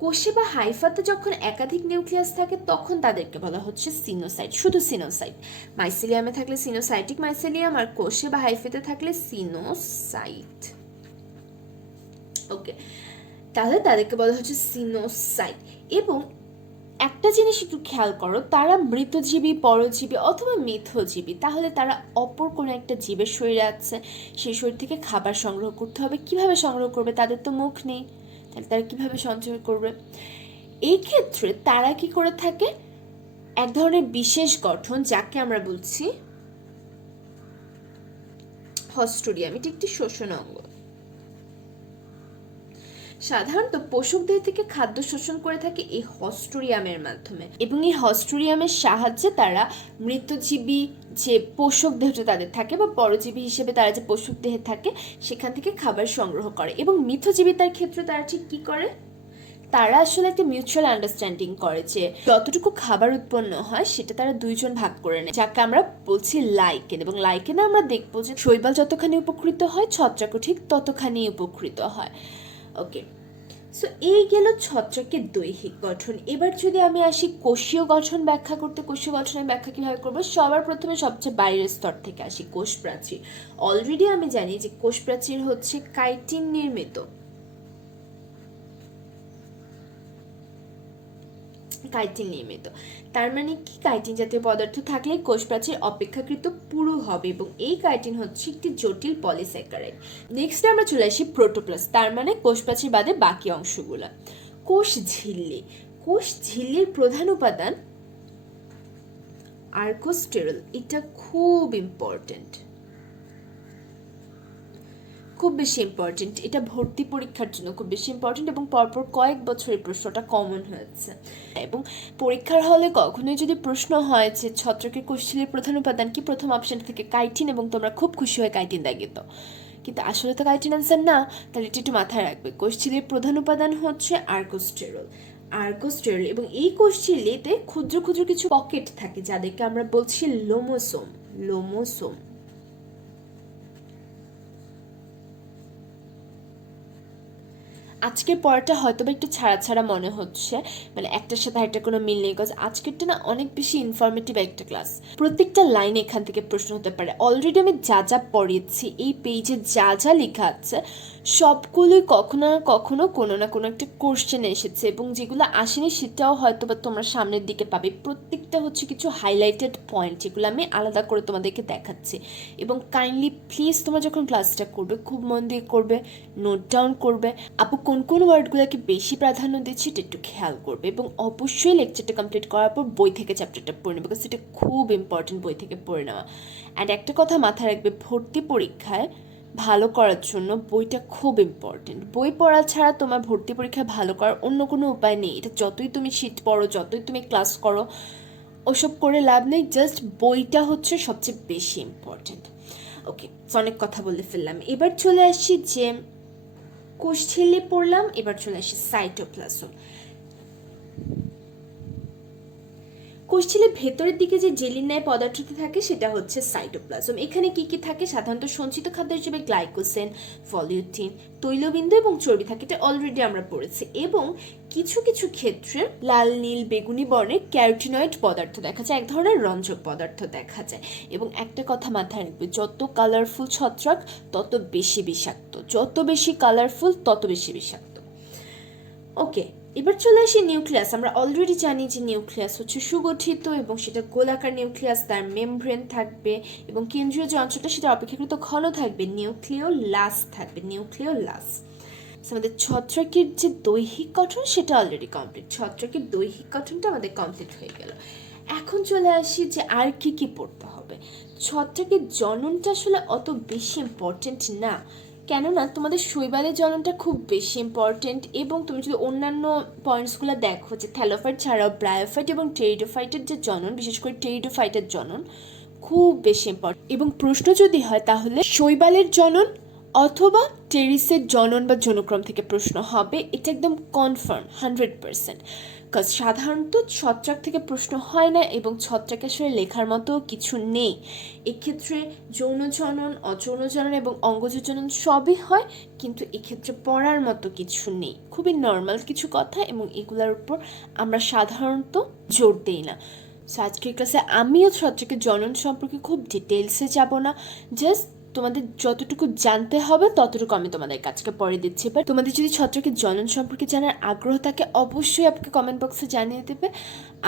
কোষে বা হাইফাতে যখন একাধিক নিউক্লিয়াস থাকে তখন তাদেরকে বলা হচ্ছে সিনোসাইট, শুধু সিনোসাইট। মাইসেলিয়ামে থাকলে সিনোসাইটিক মাইসেলিয়াম, আর কোষে বা হাইফাতে থাকলে সিনোসাইট। ওকে, তাহলে তাদেরকে বলা হচ্ছে সিনোসাইট। এবং একটা জিনিস একটু খেয়াল করো, তারা মৃতজীবী, পরজীবী অথবা মিথজীবী, তাহলে তারা অপর কোনো একটা জীবের শরীরে আছে, সেই শরীর থেকে খাবার সংগ্রহ করতে হবে। কিভাবে সংগ্রহ করবে? তাদের তো মুখ নেই, তাহলে তারা কিভাবে সঞ্চয় করবে? এই ক্ষেত্রে তারা কি করে থাকে? এক ধরনের বিশেষ গঠন যাকে আমরা বলছি হস্টোরিয়াম। এটি একটি শোষণ অঙ্গ। সাধারণত পোষক দেহ থেকে খাদ্য শোষণ করে থাকে এই হস্টোরিয়ামের মাধ্যমে, এবং এই হস্টোরিয়ামের সাহায্যে তারা মৃতজীবী যে পোষক দেহটা তাদের থাকে বা পরজীবী হিসেবে তারা যে পোষক দেহে থাকে সেখান থেকে খাবার সংগ্রহ করে। এবং মিথজীবিতার ক্ষেত্রে তারা ঠিক কি করে? তারা আসলে একটা মিউচুয়াল আন্ডারস্ট্যান্ডিং করে যে যতটুকু খাবার উৎপন্ন হয় সেটা তারা দুইজন ভাগ করে নেয়, যাকে আমরা বলছি লাইকেন। এবং লাইকেনে আমরা দেখবো যে শৈবাল যতখানি উপকৃত হয় ছত্রাকও ঠিক ততখানি উপকৃত হয়। ওকে, সো এই গেল ছত্রাকের দৈহিক গঠন। এবার যদি আমি আসি কোষীয় গঠন ব্যাখ্যা করতে, কোষীয় গঠনের ব্যাখ্যা কিভাবে করবো? সবার প্রথমে সবচেয়ে বাইরের স্তর থেকে আসি, কোষ প্রাচীর। অলরেডি আমি জানি যে কোষ প্রাচীর হচ্ছে কাইটিন নির্মিত। কাইটিন নির্মিত তার মানে কি? কাইটিন জাতীয় পদার্থ থাকলে কোষ প্রাচীর অপেক্ষাকৃত পুরু হবে, এবং এই কাইটিন হচ্ছে একটি জটিল পলিস্যাকারাইড। নেক্সট আমরা চলে আসি প্রোটোপ্লাস্ট, তার মানে কোষ প্রাচীর বাদে বাকি অংশগুলো। কোষ ঝিল্লি, কোষ ঝিল্লির প্রধান উপাদান আর্কোস্টেরল। এটা খুব ইম্পর্টেন্ট, খুব বেশি ইম্পর্টেন্ট। এটা ভর্তি পরীক্ষার জন্য খুব বেশি ইম্পর্টেন্ট, এবং পরপর কয়েক বছর এই প্রশ্নটা কমন হয়েছে। এবং পরীক্ষার হলে কখনোই যদি প্রশ্ন হয় যে ছত্রাকের কোষঝিল্লির প্রধান উপাদান কি, প্রথম অপশন থেকে কাইটিন, এবং তোমরা খুব খুশি হয়ে কাইটিন দাগিত, কিন্তু আসলে তো কাইটিন আনসার না। তাহলে এটা একটু মাথায় রাখবে, কোষঝিল্লির প্রধান উপাদান হচ্ছে আর্কোস্টেরল। আর্কোস্টেরল, এবং এই কোষঝিল্লিতে ক্ষুদ্র ক্ষুদ্র কিছু পকেট থাকে যাদেরকে আমরা বলছি লোমোসোম। লোমোসোম। আজকের পড়াটা হয়তো বা একটু ছাড়া ছাড়া মনে হচ্ছে, মানে একটার সাথে একটা কোনো মিল নেই, বিকজ আজকেরটা না অনেক বেশি ইনফরমেটিভ একটা ক্লাস। প্রত্যেকটা লাইন এখান থেকে প্রশ্ন হতে পারে। অলরেডি আমি যা যা পড়িয়েছি, এই পেজে যা যা লেখা আছে সবগুলোই কখনো না কখনো কোনো না কোনো একটা কোশ্চেন এসেছে, এবং যেগুলো আসেনি সেটাও হয়তো বা তোমরা সামনের দিকে পাবে। প্রত্যেকটা হচ্ছে কিছু হাইলাইটেড পয়েন্ট, যেগুলো আমি আলাদা করে তোমাদেরকে দেখাচ্ছি। এবং কাইন্ডলি প্লিজ তোমরা যখন ক্লাসটা করবে খুব মন দিয়ে করবে, নোট ডাউন করবে। আপু কোন কোন ওয়ার্ডগুলোকে বেশি প্রাধান্য দিচ্ছি এটা একটু খেয়াল করবে, এবং অবশ্যই লেকচারটা কমপ্লিট করার পর বই থেকে চ্যাপ্টারটা পড়ে নেবে, বিকজ এটা খুব ইম্পর্টেন্ট বই থেকে পড়ে নেওয়া। অ্যান্ড একটা কথা মাথায় রাখবে, ভর্তি পরীক্ষায় ভালো করার জন্য বইটা খুব ইম্পর্টেন্ট। বই পড়া ছাড়া তোমার ভর্তি পরীক্ষায় ভালো করার অন্য কোনো উপায় নেই। এটা যতই তুমি শীট পড়ো, যতই তুমি ক্লাস করো, ওসব করে লাভ নেই। জাস্ট বইটা হচ্ছে সবচেয়ে বেশি ইম্পর্টেন্ট। ওকে, অনেক কথা বলে ফেললাম। এবার চলে আসি যে কোষঝিল্লি পড়লাম, এবার চলে আসি সাইটোপ্লাজম। কোষঝিল্লির ভেতরের দিকে যে জেলির ন্যায় পদার্থটি থাকে সেটা হচ্ছে সাইটোপ্লাজম। এখানে কি কি থাকে? সাধারণত সঞ্চিত খাদ্য হিসেবে গ্লাইকোজেন, ফলিউটিন, তৈলবিন্দু এবং চর্বি থাকে। এটা অলরেডি আমরা পড়েছি। এবং কিছু কিছু ক্ষেত্রে লাল, নীল, বেগুনি বর্ণের ক্যারোটিনয়েড পদার্থ দেখা যায়, এক ধরনের রঞ্জক পদার্থ দেখা যায়। এবং একটা কথা মাথায় রাখবে, যত কালারফুল ছত্রাক তত বেশি বিষাক্ত, যত বেশি কালারফুল তত বেশি বিষাক্ত। ওকে, এবার চলে আসি নিউক্লিয়াস। আমরা অলরেডি জানি যে নিউক্লিয়াস হচ্ছে সুগঠিত, এবং সেটা গোলাকার নিউক্লিয়াস, তার মেমব্রেন থাকবে, এবং কেন্দ্রীয় যে অঞ্চলটা সেটা অপেক্ষাকৃত ঘন থাকবে, নিউক্লিওলাস থাকবে, নিউক্লিওলাস। আমাদের ছত্রাকের যে দৈহিক গঠন সেটা অলরেডি কমপ্লিট, ছত্রাকের দৈহিক গঠনটা আমাদের কমপ্লিট হয়ে গেল। এখন চলে আসি যে আর কি কি পড়তে হবে। ছত্রাকের জননটা আসলে অত বেশি ইম্পর্টেন্ট না, কেননা তোমাদের শৈবালের জননটা খুব বেশি ইম্পর্টেন্ট, এবং তুমি যদি অন্যান্য পয়েন্টসগুলো দেখো যে থ্যালোফাইট ছাড়াও ব্রায়োফাইট এবং টেরিডোফাইটের যে জনন, বিশেষ করে টেরিডোফাইটের জনন খুব বেশি ইম্পর্টেন্ট। এবং প্রশ্ন যদি হয় তাহলে শৈবালের জনন অথবা টেরিসের জনন বা যৌনক্রম থেকে প্রশ্ন হবে, এটা একদম কনফার্ম 100%। কাজ সাধারণত ছত্রাক থেকে প্রশ্ন হয় না, এবং ছত্রাকে আসলে লেখার মতো কিছু নেই। এক্ষেত্রে যৌন জনন, অযৌন জনন এবং অঙ্গজ জনন সবই হয়, কিন্তু এক্ষেত্রে পড়ার মতো কিছু নেই। খুবই নর্মাল কিছু কথা, এবং এগুলোর উপর আমরা সাধারণত জোর দিই না। সো আজকের ক্লাসে আমিও ছত্রাকের জনন সম্পর্কে খুব ডিটেলসে যাব না, জাস্ট তোমাদের যতটুকু জানতে হবে ততটুকু আমি তোমাদের কাছকে পরে দিচ্ছি। বাট তোমাদের যদি ছত্রাকের জনন সম্পর্কে জানার আগ্রহ থাকে অবশ্যই আপনাকে কমেন্ট বক্সে জানিয়ে দেবে।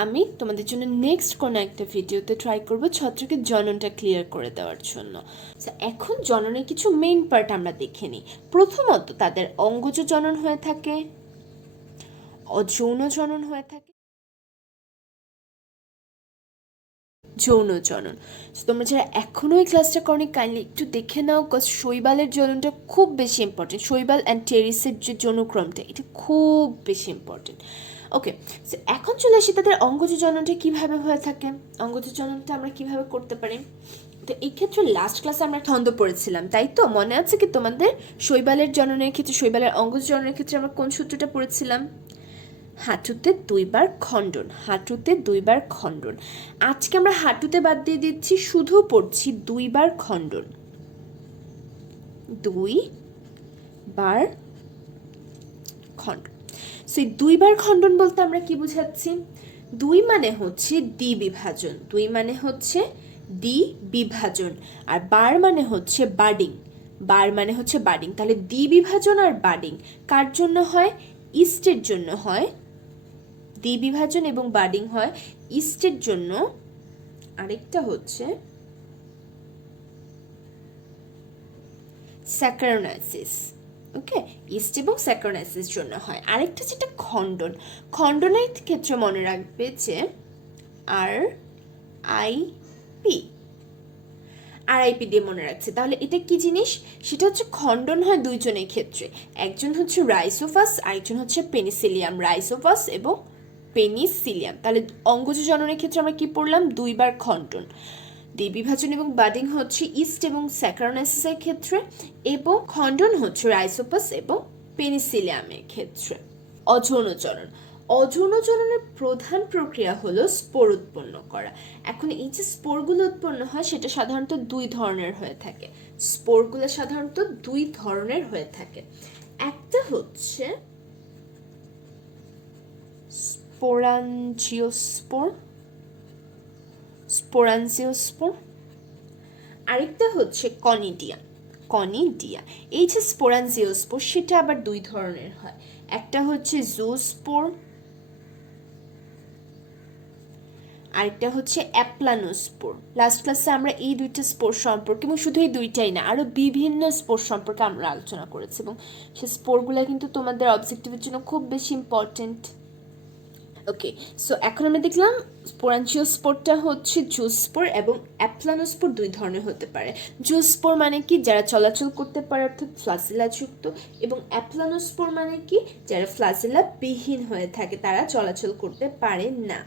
আমি তোমাদের জন্য নেক্সট কোনো একটা ভিডিওতে ট্রাই করব ছত্রাকের জননটা ক্লিয়ার করে দেওয়ার জন্য। এখন জননের কিছু মেইন পার্ট আমরা দেখে নিই। প্রথমত তাদের অঙ্গজ জনন হয়ে থাকে, অযৌন জনন হয়ে থাকে, যৌন জনন। তোমরা যারা এখনও এই ক্লাসটা করনি কাইন্ডলি একটু দেখে নাও, কজ শৈবালের জননটা খুব বেশি ইম্পর্টেন্ট। শৈবাল অ্যান্ড টেরিসের যে যৌনক্রমটা এটা খুব বেশি ইম্পর্টেন্ট। ওকে, সো এখন চলে আসি তাদের অঙ্গজ জননটা কীভাবে হয়ে থাকে, অঙ্গজ জননটা আমরা কীভাবে করতে পারি। তো এই ক্ষেত্রে লাস্ট ক্লাসে আমরা ছন্দ পড়েছিলাম, তাই তো মনে আছে কি তোমাদের? শৈবালের জননের ক্ষেত্রে, শৈবালের অঙ্গজ জননের ক্ষেত্রে আমরা কোন সূত্রটা পড়েছিলাম? হাঁটুতে 2 বার খণ্ডন, হাঁটুতে 2 বার খণ্ডন। আজকে আমরা হাঁটুতে বাদ দিয়ে দিচ্ছি, শুধু পড়ছি 2 বার খণ্ডন, 2 বার খণ্ডন। সো এই 2 বার খণ্ডন বলতে আমরা কি বুঝাচ্ছি? 2 মানে হচ্ছে দ্বিবিভাজন, 2 মানে হচ্ছে দ্বিবিভাজন, আর বার মানে হচ্ছে বাডিং, বার মানে হচ্ছে বাডিং। তাহলে দ্বিবিভাজন আর বাডিং কার জন্য হয়? ইস্টের জন্য হয়। দ্বিবিভাজন এবং বাডিং হয় ইস্টের জন্য, আরেকটা হচ্ছে স্যাকারোনাইসিস। ওকে, ইস্ট এবং স্যাকারোনাইসিস জন্য হয়। আরেকটা যেটা খণ্ডন, খণ্ডনের ক্ষেত্রে মনে রাখবে যে RIP, RIP দিয়ে মনে রাখছে। তাহলে এটা কি জিনিস? সেটা হচ্ছে খণ্ডন হয় দুইজনের ক্ষেত্রে, একজন হচ্ছে রাইসোফাস, আরেকজন হচ্ছে পেনিসিলিয়াম। রাইসোফাস এবং পেনিসিলিয়াম। তাহলে অঙ্গজ জননের ক্ষেত্রে আমরা কি পড়লাম? 2 বার খণ্ডন। দ্বিবিভাজন এবং বাডিং হচ্ছে ইস্ট এবং স্যাকারোনাইসিসের ক্ষেত্রে, এবং খণ্ডন হচ্ছে রাইসোপাস এবং পেনিসিলিয়ামের ক্ষেত্রে। অযৌন জনন, অযৌন জননের প্রধান প্রক্রিয়া হলো স্পোর উৎপন্ন করা। এখন এই যে স্পোরগুলো উৎপন্ন হয় সেটা সাধারণত 2 ধরনের হয়ে থাকে। স্পোরগুলো সাধারণত 2 ধরনের হয়ে থাকে। একটা হচ্ছে স্পোরাঞ্জিওস্পোর, স্পোরাঞ্জিওস্পোর, আরেকটা হচ্ছে কনিডিয়া, কনিডিয়া। এই যে স্পোরাঞ্জিওস্পোর সেটা আবার 2 ধরনের হয়, একটা হচ্ছে জুস্পোর, আরেকটা হচ্ছে অ্যাপ্লানোস্পোর। লাস্ট ক্লাসে আমরা এই 2টা স্পোর সম্পর্কে, এবং শুধু এই 2টাই না আরও বিভিন্ন স্পোর সম্পর্কে আমরা আলোচনা করেছি, এবং সেই স্পোরগুলো কিন্তু তোমাদের অবজেক্টিভের জন্য খুব বেশি ইম্পর্টেন্ট। ওকে, সো এখন আমরা দেখলাম স্পোরাঞ্জিওস্পোরটা হচ্ছে জুস্পোর এবং অ্যাপ্লানোস্পোর 2 ধরনের হতে পারে। জুস্পোর মানে কি? যারা চলাচল করতে পারে, অর্থাৎ ফ্লাজেলাযুক্ত, এবং অ্যাপ্লানোস্পোর মানে কি? যারা ফ্লাজেলা বিহীন হয়ে থাকে, তারা চলাচল করতে পারে না।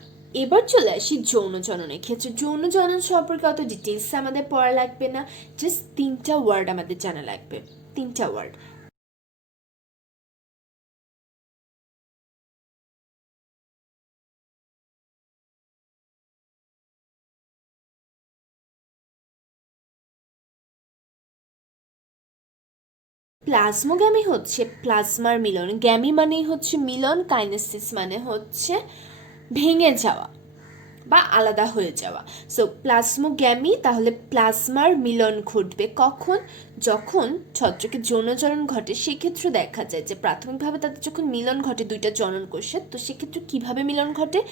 এবার চলে আসি যৌন জননের ক্ষেত্রে। যৌন জনন সম্পর্কে অত ডিটেলস আমাদের পড়া লাগবে না, জাস্ট 3টা ওয়ার্ড আমাদের জানা লাগবে, 3টা ওয়ার্ড। প্লাজমোগ্যামি হচ্ছে প্লাজমার মিলন, গ্যামি মানেই হচ্ছে মিলন, কাইনেসিস মানে হচ্ছে ভেঙে যাওয়া বা আলাদা হয়ে যাওয়া। সো প্লাজমোগ্যামি, তাহলে প্লাজমার মিলন ঘটবে কখন? যখন ছত্রাকের যৌনজনন ঘটে, সেক্ষেত্রে দেখা যায় যে প্রাথমিকভাবে তাদের যখন মিলন ঘটে 2টা জনন কোষের, তো সেক্ষেত্রে কীভাবে মিলন ঘটে?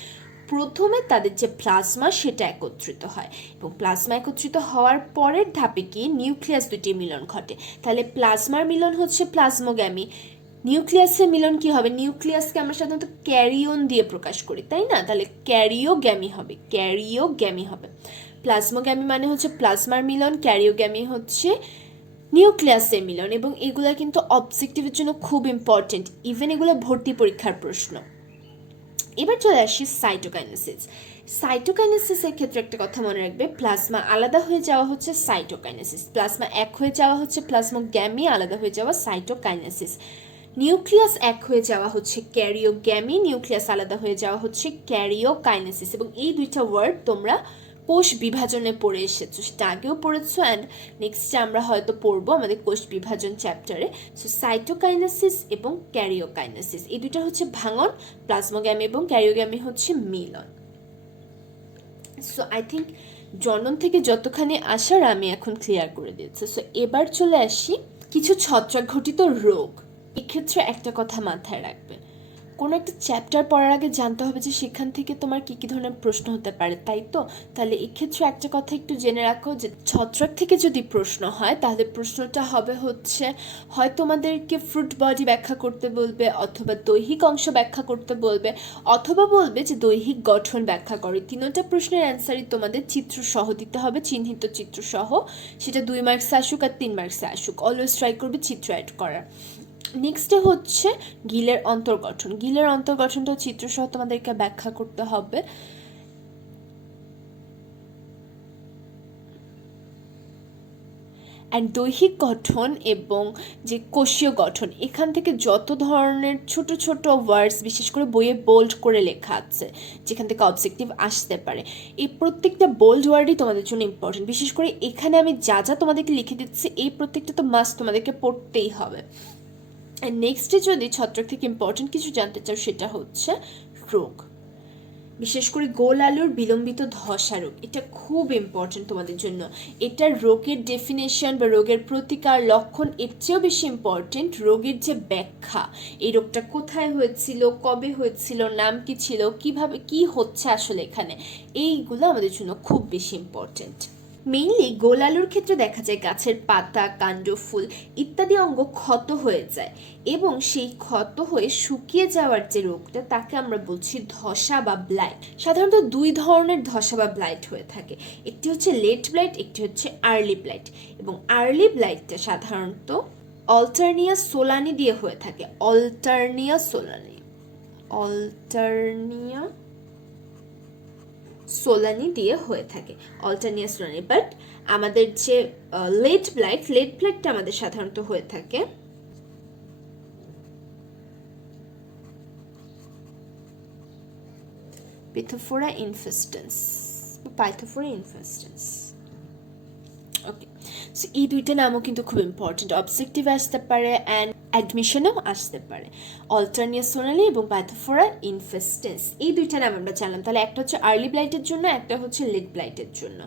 প্রথমে তাদের যে প্লাজমা সেটা একত্রিত হয়, এবং প্লাজমা একত্রিত হওয়ার পরের ধাপে গিয়ে নিউক্লিয়াস 2টি মিলন ঘটে। তাহলে প্লাজমার মিলন হচ্ছে প্লাজমোগ্যামি। নিউক্লিয়াসের মিলন কি হবে? নিউক্লিয়াসকে আমরা সাধারণত ক্যারিওন দিয়ে প্রকাশ করি, তাই না? তাহলে ক্যারিওগ্যামি হবে, ক্যারিওগ্যামি হবে। প্লাজমোগ্যামি মানে হচ্ছে প্লাজমার মিলন, ক্যারিওগ্যামি হচ্ছে নিউক্লিয়াসের মিলন, এবং এগুলা কিন্তু অবজেক্টিভের জন্য খুব ইম্পর্টেন্ট, ইভেন এগুলো ভর্তি পরীক্ষার প্রশ্ন। এবার চলে আসি সাইটোকাইনেসিস। সাইটোকাইনেসিসের ক্ষেত্রে একটা কথা মনে রাখবে, প্লাজমা আলাদা হয়ে যাওয়া হচ্ছে সাইটোকাইনেসিস, প্লাজমা এক হয়ে যাওয়া হচ্ছে প্লাজমোগ্যামি, আলাদা হয়ে যাওয়া সাইটোকাইনেসিস। নিউক্লিয়াস এক হয়ে যাওয়া হচ্ছে ক্যারিওগ্যামি, নিউক্লিয়াস আলাদা হয়ে যাওয়া হচ্ছে ক্যারিওকাইনেসিস। এবং এই দুইটা ওয়ার্ড তোমরা কোষ বিভাজনে পড়ে এসেছো, সেটা আগেও পড়েছো, অ্যান্ড নেক্সটে আমরা হয়তো পড়বো আমাদের কোষ বিভাজন চ্যাপ্টারে। সো সাইটোকাইনেসিস এবং ক্যারিওকাইনেসিস এই দুইটা হচ্ছে ভাঙন, প্লাজমোগ্যামি এবং ক্যারিওগ্যামি হচ্ছে মিলন। সো আই থিঙ্ক জন্ম থেকে যতখানি আসার আমি এখন ক্লিয়ার করে দিয়েছি। সো এবার চলে আসি কিছু ছত্রাক ঘটিত রোগ। এক্ষেত্রে একটা কথা মাথায় রাখবে, কোনো একটা চ্যাপ্টার পড়ার আগে জানতে হবে যে সেখান থেকে তোমার কী কী ধরনের প্রশ্ন হতে পারে, তাই তো? তাহলে এক্ষেত্রে একটা কথা একটু জেনে রাখো যে ছত্রাক থেকে যদি প্রশ্ন হয় তাহলে প্রশ্নটা হবে হচ্ছে হয় তোমাদেরকে ফ্রুট বডি ব্যাখ্যা করতে বলবে, অথবা দৈহিক অংশ ব্যাখ্যা করতে বলবে, অথবা বলবে যে দৈহিক গঠন ব্যাখ্যা করো। তিনটা প্রশ্নের অ্যান্সারই তোমাদের চিত্র সহ দিতে হবে, চিহ্নিত চিত্র সহ। সেটা 2 মার্কসে আসুক আর 3 মার্কসে আসুক, অলওয়েজ ট্রাই করবে চিত্র অ্যাড করার। নেক্সটে হচ্ছে গিলের অন্তর্গঠন। গিলের অন্তর্গঠনটা চিত্রসহ তোমাদেরকে ব্যাখ্যা করতে হবে। অ্যান্ড দৈহিক গঠন এবং যে কোষীয় গঠন, এখান থেকে যত ধরনের ছোট ছোট ওয়ার্ডস বিশেষ করে বইয়ে বোল্ড করে লেখা আছে যেখান থেকে অবজেক্টিভ আসতে পারে, এই প্রত্যেকটা বোল্ড ওয়ার্ডই তোমাদের জন্য ইম্পর্টেন্ট। বিশেষ করে এখানে আমি যা যা তোমাদেরকে লিখে দিচ্ছি এই প্রত্যেকটা তো মাস্ট তোমাদেরকে পড়তেই হবে। অ্যান্ড নেক্সটে যদি ছত্রাক থেকে ইম্পর্টেন্ট কিছু জানতে চাও সেটা হচ্ছে রোগ, বিশেষ করে গোল আলুর বিলম্বিত ধসা রোগ। এটা খুব ইম্পর্টেন্ট তোমাদের জন্য। এটার রোগের ডেফিনেশন বা রোগের প্রতিকার, লক্ষণ এর চেয়েও বেশি ইম্পর্টেন্ট রোগের যে ব্যাখ্যা, এই রোগটা কোথায় হয়েছিল, কবে হয়েছিল, নাম কি ছিল, কিভাবে কি হচ্ছে আসলে এখানে, এইগুলো আমাদের জন্য খুব বেশি ইম্পর্টেন্ট। মেইনলি গোল আলুর ক্ষেত্রে দেখা যায় গাছের পাতা, কাণ্ড, ফুল ইত্যাদি অঙ্গ ক্ষত হয়ে যায়, এবং সেই ক্ষত হয়ে শুকিয়ে যাওয়ার যে রোগটা তাকে আমরা বলছি ধসা বা ব্লাইট। সাধারণত 2 ধরনের ধসা বা ব্লাইট হয়ে থাকে, একটি হচ্ছে লেট ব্লাইট, একটি হচ্ছে আর্লি ব্লাইট। এবং আর্লি ব্লাইটটা সাধারণত অল্টারনিয়া সোলানি দিয়ে হয়ে থাকে। অল্টারনিয়া সোলানি দিয়ে হয়ে থাকে, অল্টারনিয়া সোলানি। বাট আমাদের যে লেট ব্লাইটটা আমাদের সাধারণত হয়ে থাকে পিথোফোরা ইনফেস্টেন্স বা পাইথোফোরা ইনফেস্টেন্স। ওকে, সো এই দুইটা নামও কিন্তু খুব ইম্পর্টেন্ট, অবজেক্টিভ আসতে পারে অ্যান্ড অ্যাডমিশনেও আসতে পারে। অল্টারনিয়া সোনালি এবং পাইথোফোরা ইনফেস্টেন্স এই দুইটা নাম আমরা জানলাম। তাহলে একটা হচ্ছে আর্লি ব্লাইটের জন্য, একটা হচ্ছে লেট ব্লাইটের জন্য।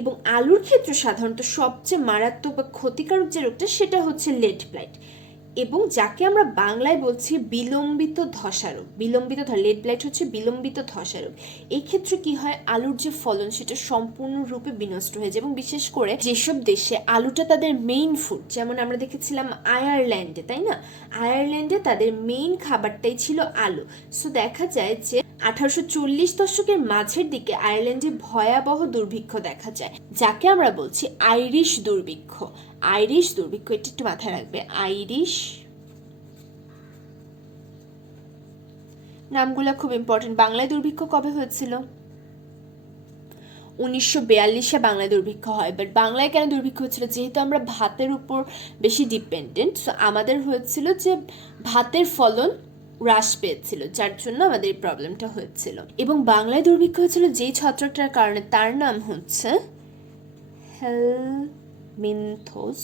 এবং আলুর ক্ষেত্রে সাধারণত সবচেয়ে মারাত্মক বা ক্ষতিকারক যে রোগটা সেটা হচ্ছে লেট ব্লাইট, এবং যাকে আমরা বাংলায় বলছি বিলম্বিত ধসা রোগ। লেট ব্লাইট হচ্ছে বিলম্বিত ধসা রোগ। এই ক্ষেত্রে কি হয়, আলুর যে ফলন সেটা সম্পূর্ণরূপে বিনষ্ট হয়ে যায়। এবং বিশেষ করে যেসব দেশে আলুটা তাদের মেইন ফুড, যেমন আমরা দেখেছিলাম আয়ারল্যান্ডে, তাই না? আয়ারল্যান্ডে তাদের মেইন খাবারটাই ছিল আলু। সো দেখা যায় যে 1840 দশকের মাঝের দিকে আয়ারল্যান্ডে ভয়াবহ দুর্ভিক্ষ দেখা যায়, যাকে আমরা বলছি আইরিশ দুর্ভিক্ষ। এটা একটু মাথায় রাখবে, আইরিশ। নামগুলো খুব ইম্পর্টেন্ট। বাংলায় দুর্ভিক্ষ কবে হয়েছিল? 1942-এ বাংলায় দুর্ভিক্ষ হয়। বাট বাংলায় কেন দুর্ভিক্ষ হচ্ছিল? যেহেতু আমরা ভাতের উপর বেশি ডিপেন্ডেন্ট, সো আমাদের হয়েছিল যে ভাতের ফলন হ্রাস পেয়েছিল, যার জন্য আমাদের এই প্রবলেমটা হয়েছিল। এবং বাংলায় দুর্ভিক্ষ হয়েছিল যেই ছত্রাকটার কারণে, তার নাম হচ্ছে হেলমিনথোস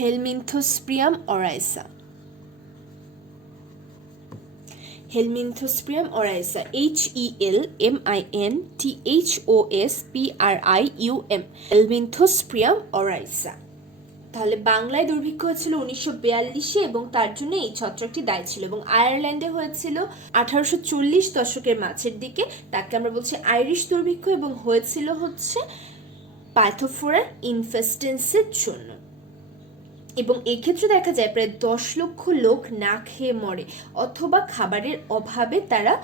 হেলমিনথোস্প্রিয়াম অরাইসা। হেলমিনথোস্প্রিয়াম অরাইসা, HELMINTHOSPRIUM, হেলমিনথোস্প্রিয়াম অরাইসা। তাহলে বাংলায় দুর্ভিক্ষ হয়েছিল 1942-এ, এবং তার জন্য এই ছত্রাকটি দায়ী ছিল। এবং আয়ারল্যান্ডে হয়েছিল 1840 দশকের মাঝের দিকে, তাকে আমরা বলছি আইরিশ দুর্ভিক্ষ, এবং হয়েছিল হচ্ছে পাইথোফোরা ইনফেস্টেন্সের জন্য। এবং এক্ষেত্রে দেখা যায় প্রায় 10 লক্ষ লোক না খেয়ে মরে, অথবা খাবারের অভাবে তারা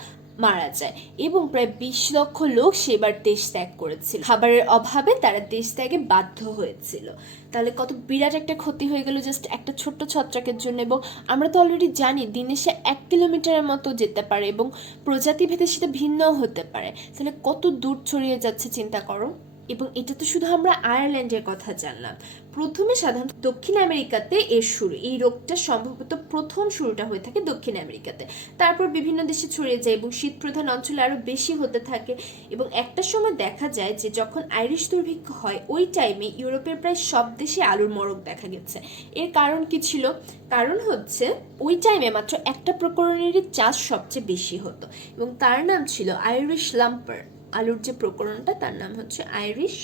মারা যায় এবং প্রায় 20 লক্ষ লোক সেবার দেশ ত্যাগ করেছিল। খাবারের অভাবে তারা দেশ ত্যাগে বাধ্য হয়েছিল। তাহলে কত বিরাট একটা ক্ষতি হয়ে গেল জাস্ট একটা ছোট্ট ছত্রাকের জন্য। এবং আমরা তো অলরেডি জানি দিনে সে 1 কিলোমিটারের মতো যেতে পারে এবং প্রজাতি ভেদে সেটা ভিন্নও হতে পারে। তাহলে কত দূর ছড়িয়ে যাচ্ছে চিন্তা করো। এবং এটা তো শুধু আমরা আয়ারল্যান্ডের কথা জানলাম। প্রথমে সাধারণত দক্ষিণ আমেরিকাতে এর শুরু। এই রোগটা সম্ভবত প্রথম শুরুটা হয়ে থাকে দক্ষিণ আমেরিকাতে, তারপর বিভিন্ন দেশে ছড়িয়ে যায় এবং শীত প্রধান অঞ্চলে আরো বেশি হতে থাকে। এবং একটা সময় দেখা যায় যে যখন আইরিশ দুর্ভিক্ষ হয় ওই টাইমে ইউরোপের প্রায় সব দেশে আলুর মরক দেখা গেছে। এর কারণ কি ছিল? কারণ হচ্ছে ওই টাইমে মাত্র একটা প্রকরণেরই চাষ সবচেয়ে বেশি হতো এবং তার নাম ছিল আইরিশ লাম্পার। আলুর যে প্রকরণটা তার নাম হচ্ছে আইরিশ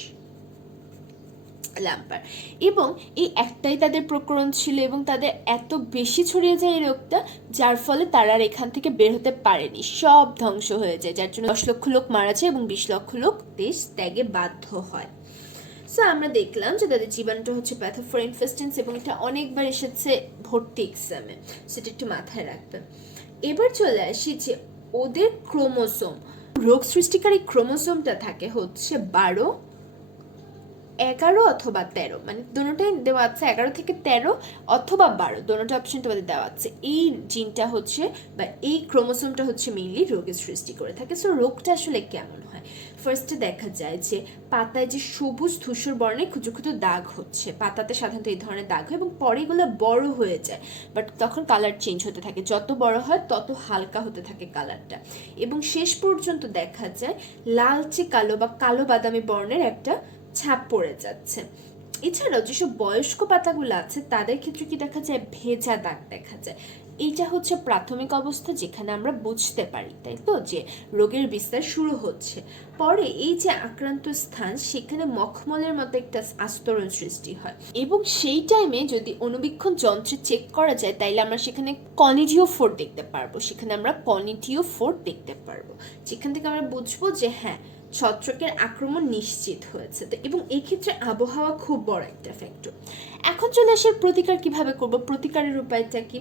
লাম্পার। এবং এই একটাই তাদের প্রকরণ ছিল এবং তাদের এত বেশি ছড়িয়ে যায় এই রোগটা, যার ফলে তারা আর এখান থেকে বের হতে পারেনি, সব ধ্বংস হয়ে যায়, যার জন্য 10 লক্ষ লোক মারা যায় এবং 20 লক্ষ লোক দেশ ত্যাগে বাধ্য হয়। সো আমরা দেখলাম যে তাদের জীবাণুটা হচ্ছে প্যাথোফোর ইনফেস্টেন্স এবং এটা অনেকবার এসেছে ভর্তি এক্সামে, সেটা একটু মাথায় রাখবেন। এবার চলে আসি যে ওদের ক্রোমোসোম, রোগ সৃষ্টিকারী ক্রোমোসোমটা থাকে হচ্ছে 12, 11 অথবা 13, মানে দুটোটাই দেওয়া আছে, 11 থেকে 13 অথবা 12, দুটোটা অপশন তোমাদের দেওয়া আছে। এই জিনটা হচ্ছে বা এই ক্রোমোসোমটা হচ্ছে মেইনলি রোগের সৃষ্টি করে থাকে। সো রোগটা আসলে কেমন হয়? ফার্স্টে দেখা যায় যে পাতায় যে সবুজ ধূসর বর্ণের ক্ষুদ্র ক্ষুদ্র দাগ হচ্ছে, পাতাতে সাধারণত এই ধরনের দাগ হয় এবং পরে এগুলো বড় হয়ে যায়, বাট তখন কালার চেঞ্জ হতে থাকে, যত বড় হয় তত হালকা হতে থাকে কালারটা এবং শেষ পর্যন্ত দেখা যায় লালচে কালো বা কালো বাদামি বর্ণের একটা ছাপ পড়ে যাচ্ছে। এছাড়াও যেসব বয়স্ক পাতাগুলো আছে তাদের ক্ষেত্রে কি দেখা যায়? ভেজা দাগ দেখা যায়। এইটা হচ্ছে প্রাথমিক অবস্থা যেখানে আমরা বুঝতে পারি, তাই তো, যে রোগের বিস্তার শুরু হচ্ছে। পরে এই যে আক্রান্ত স্থান সেখানে মখমলের মতো একটা আস্তরণ সৃষ্টি হয় এবং সেই টাইমে যদি অণুবীক্ষণ যন্ত্রে চেক করা যায় তাইলে আমরা সেখানে কনিডিওফোর দেখতে পারবো, দেখতে পারবো, যেখান থেকে আমরা বুঝবো যে হ্যাঁ ছত্রাকের আক্রমণ নিশ্চিত হয়েছে। তো এবং এই ক্ষেত্রে আবহাওয়া খুব বড় একটা ফ্যাক্টর। এখন চলে আসে প্রতিকার কিভাবে করব, প্রতিকারের উপায়টা কি?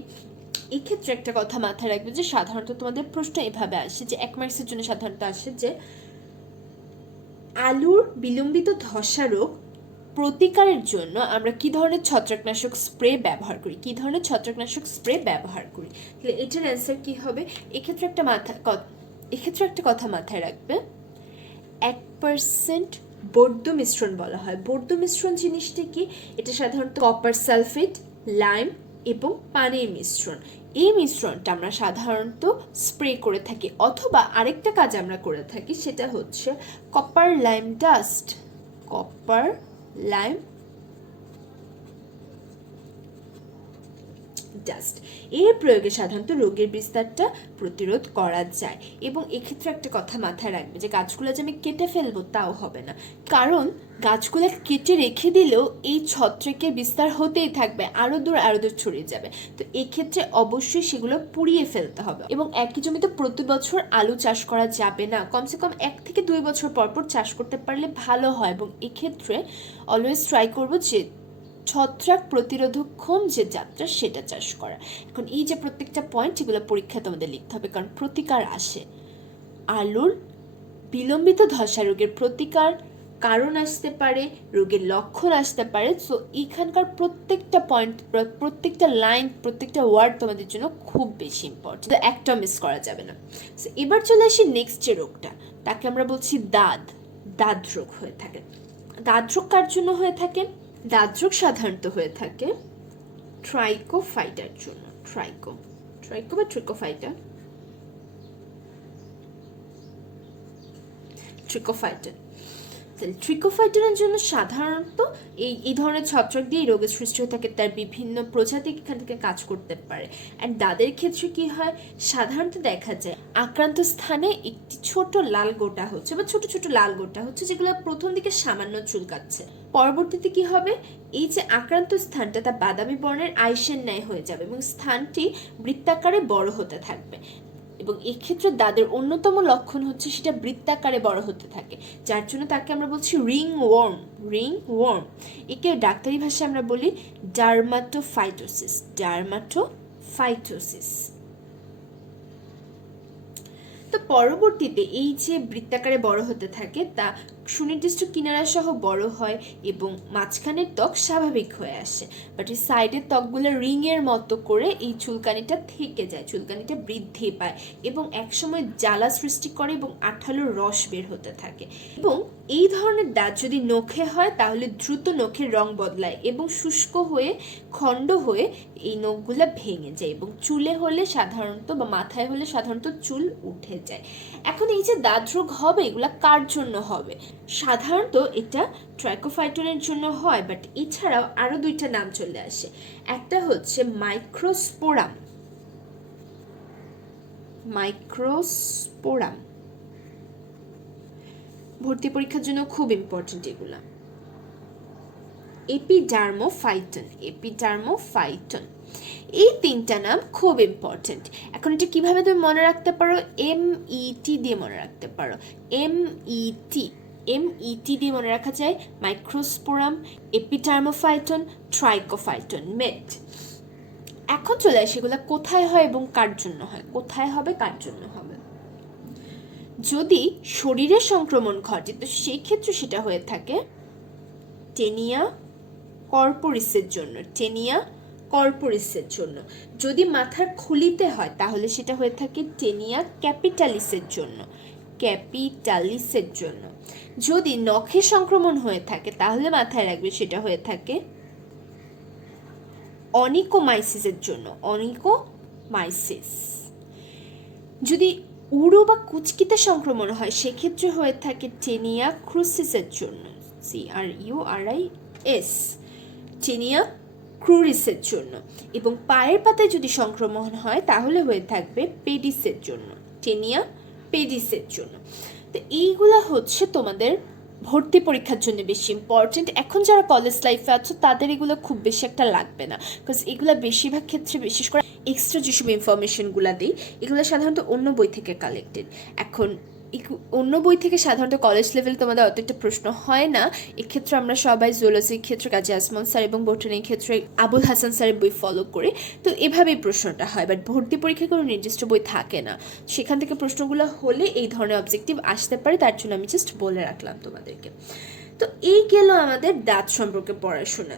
এই ক্ষেত্রে একটা কথা মাথায় রাখবে যে সাধারণত তোমাদের প্রশ্ন এভাবে আসে যে 1 মার্কসের জন্য সাধারণত আসে যে আলুর বিলম্বিত ধসা রোগ প্রতিকারের জন্য আমরা কি ধরনের ছত্রাকনাশক স্প্রে ব্যবহার করি, তাহলে এটার অ্যান্সার কি হবে? এক্ষেত্রে একটা কথা মাথায় রাখবে, 1% বর্ধ্য মিশ্রণ বলা হয়। বর্ধ্য মিশ্রণ জিনিসটা কি? এটা সাধারণত কপার সালফেট, লাইম এবং পানির মিশ্রণ। এই মিশ্রণটা আমরা সাধারণত স্প্রে করে থাকি, অথবা আরেকটা কাজ আমরা করে থাকি, সেটা হচ্ছে কপার লাইম ডাস্ট, এর প্রয়োগে সাধারণত রোগের বিস্তারটা প্রতিরোধ করা যায়। এবং এক্ষেত্রে একটা কথা মাথায় রাখবে যে গাছগুলো যে আমি কেটে ফেলবো তাও হবে না, কারণ গাছগুলো কেটে রেখে দিলেও এই ছত্রাকের বিস্তার হতেই থাকবে, আরো দূর ছড়িয়ে যাবে। তো এক্ষেত্রে অবশ্যই সেগুলো পুড়িয়ে ফেলতে হবে। এবং একই জমিতে প্রতি বছর আলু চাষ করা যাবে না, কমসে কম 1 থেকে 2 বছর পর পর চাষ করতে পারলে ভালো হয়। এবং এক্ষেত্রে অলওয়েজ ট্রাই করবো যে ছত্রাক প্রতিরোধক্ষম যে যাত্রা সেটা চাষ করা। এখন এই যে প্রত্যেকটা পয়েন্ট এগুলো পরীক্ষা তোমাদের লিখতে হবে, কারণ প্রতিকার আসে। আলুর বিলম্বিত ধসা রোগের প্রতিকার, কারণ আসতে পারে, রোগের লক্ষণ আসতে পারে। সো এখানকার প্রত্যেকটা পয়েন্ট, প্রত্যেকটা লাইন, প্রত্যেকটা ওয়ার্ড তোমাদের জন্য খুব বেশি ইম্পর্টেন্ট, একটা মিস করা যাবে না। সো এবার চলে আসি নেক্সট যে রোগটা, তাকে আমরা বলছি দাঁত রোগ হয়ে থাকে। দাঁত রোগ কার জন্য হয়ে থাকে? দাঁত রোগ সাধারণত হয়ে থাকে ট্রাইকোফাইটার জন্য, ট্রাইকো বা ট্রিকোফাইটা, ট্রিকোফাইটারের জন্য সাধারণত এই ধরনের ছত্রাক দিয়ে রোগের সৃষ্টি হয়ে থাকে। তার বিভিন্ন প্রজাতি এখান থেকে কাজ করতে পারে। অ্যান্ড দাঁতের ক্ষেত্রে কি হয়? সাধারণত দেখা যায় আক্রান্ত স্থানে একটি ছোট লাল গোটা হচ্ছে বা ছোট ছোট লাল গোটা হচ্ছে, যেগুলো প্রথম দিকে সামান্য চুলকাচ্ছে, পরবর্তীতে কি হবে? এই যে আক্রান্ত স্থানটা তা বাদামি বর্ণের আইসের ন্যায় হয়ে যাবে এবং স্থানটি বৃত্তাকারে বড় হতে থাকবে। এবং এক্ষেত্রে দাঁতের অন্যতম লক্ষণ হচ্ছে সেটা বৃত্তাকারে বড় হতে থাকে, যার জন্য তাকে আমরা বলছি রিং ওয়ার্ম। একে ডাক্তারি ভাষায় আমরা বলি ডার্মাটোফাইটোসিস। তো পরবর্তীতে এই যে বৃত্তাকারে বড় হতে থাকে তা সুনির্দিষ্ট কিনারা সহ বড় হয় এবং মাঝখানের ত্বক স্বাভাবিক হয়ে আসে, বাট এই সাইডের ত্বকগুলো রিংয়ের মতো করে এই চুলকানিটা থেকে যায়, চুলকানিটা বৃদ্ধি পায় এবং একসময় জ্বালা সৃষ্টি করে এবং আঠালো রস বের হতে থাকে। এবং এই ধরনের দাঁত যদি নখে হয় তাহলে দ্রুত নখের রং বদলায় এবং শুষ্ক হয়ে খণ্ড হয়ে এই নখগুলা ভেঙে যায় এবং চুলে হলে সাধারণত বা মাথায় হলে সাধারণত চুল উঠে যায়। এখন এই যে দাঁত রোগ হবে এগুলা কার জন্য হবে? সাধারণত এটা ট্রাইকোফাইটনের জন্য হয়, বাট এছাড়াও আরো দুইটা নাম চলে আসে। একটা হচ্ছে মাইক্রোস্পোরাম, মাইক্রোস্পোরাম ভর্তি পরীক্ষার জন্য খুব ইম্পর্টেন্ট এগুলা। এপিডার্মোফাইটন, এপিডার্মোফাইটন, এই তিনটা নাম খুব ইম্পর্টেন্ট। এখন এটা কিভাবে তুমি মনে রাখতে পারো? MET দিয়ে মনে রাখতে পারো, MET দিয়ে মনে রাখা যায়। মাইক্রোস্পোরাম, এপিডার্মোফাইটন, ট্রাইকোফাইটন, মেট। এখন চলে আসে এগুলো কোথায় হয় এবং কার জন্য হয়, কোথায় হবে কার জন্য হবে। যদি শরীরে সংক্রমণ ঘটে তো সেই ক্ষেত্রে সেটা হয়ে থাকে টেনিয়া কর্পোরিসের জন্য, টেনিয়া কর্পোরিসের জন্য। যদি মাথার খুলিতে হয় তাহলে সেটা হয়ে থাকে টেনিয়া ক্যাপিটালিসের জন্য, ক্যাপিটালিসের জন্য। যদি নখে সংক্রমণ হয়ে থাকে তাহলে মাথায় রাখবে সেটা হয়ে থাকে অনিকোমাইসিসের জন্য, অনিকোমাইসিস। যদি উড়ো বা কুচকিতে সংক্রমণ হয় সেক্ষেত্রে হয়ে থাকে টেনিয়া ক্রুসিসের জন্য, CRURIS, টেনিয়া ক্রুরিসের জন্য। এবং পায়ের পাতায় যদি সংক্রমণ হয় তাহলে হয়ে থাকবে পেডিসের জন্য, টেনিয়া পেডিসের জন্য। তো এইগুলা হচ্ছে তোমাদের ভর্তি পরীক্ষার জন্য বেশি ইম্পর্টেন্ট। এখন যারা কলেজ লাইফে আছো তাদের এগুলো খুব বেশি একটা লাগবে না, বিকজ এগুলো বেশিরভাগ ক্ষেত্রে বিশেষ করে এক্সট্রা যেসব ইনফরমেশনগুলো দিই এগুলো সাধারণত অন্য বই থেকে কালেক্টেড। এখন অন্য বই থেকে সাধারণত কলেজ লেভেলে তোমাদের অত একটা প্রশ্ন হয় না। এক্ষেত্রে আমরা সবাই জুলজির ক্ষেত্রে কাজী আসমান স্যার এবং বোটানির ক্ষেত্রে আবুল হাসান স্যারের বই ফলো করি, তো এভাবেই প্রশ্নটা হয়। বাট ভর্তি পরীক্ষায় কোনো নির্দিষ্ট বই থাকে না, সেখান থেকে প্রশ্নগুলো হলে এই ধরনের অবজেক্টিভ আসতে পারে, তার জন্য আমি জাস্ট বলে রাখলাম তোমাদেরকে। তো এই গেল আমাদের দাঁত সম্পর্কে পড়াশোনা।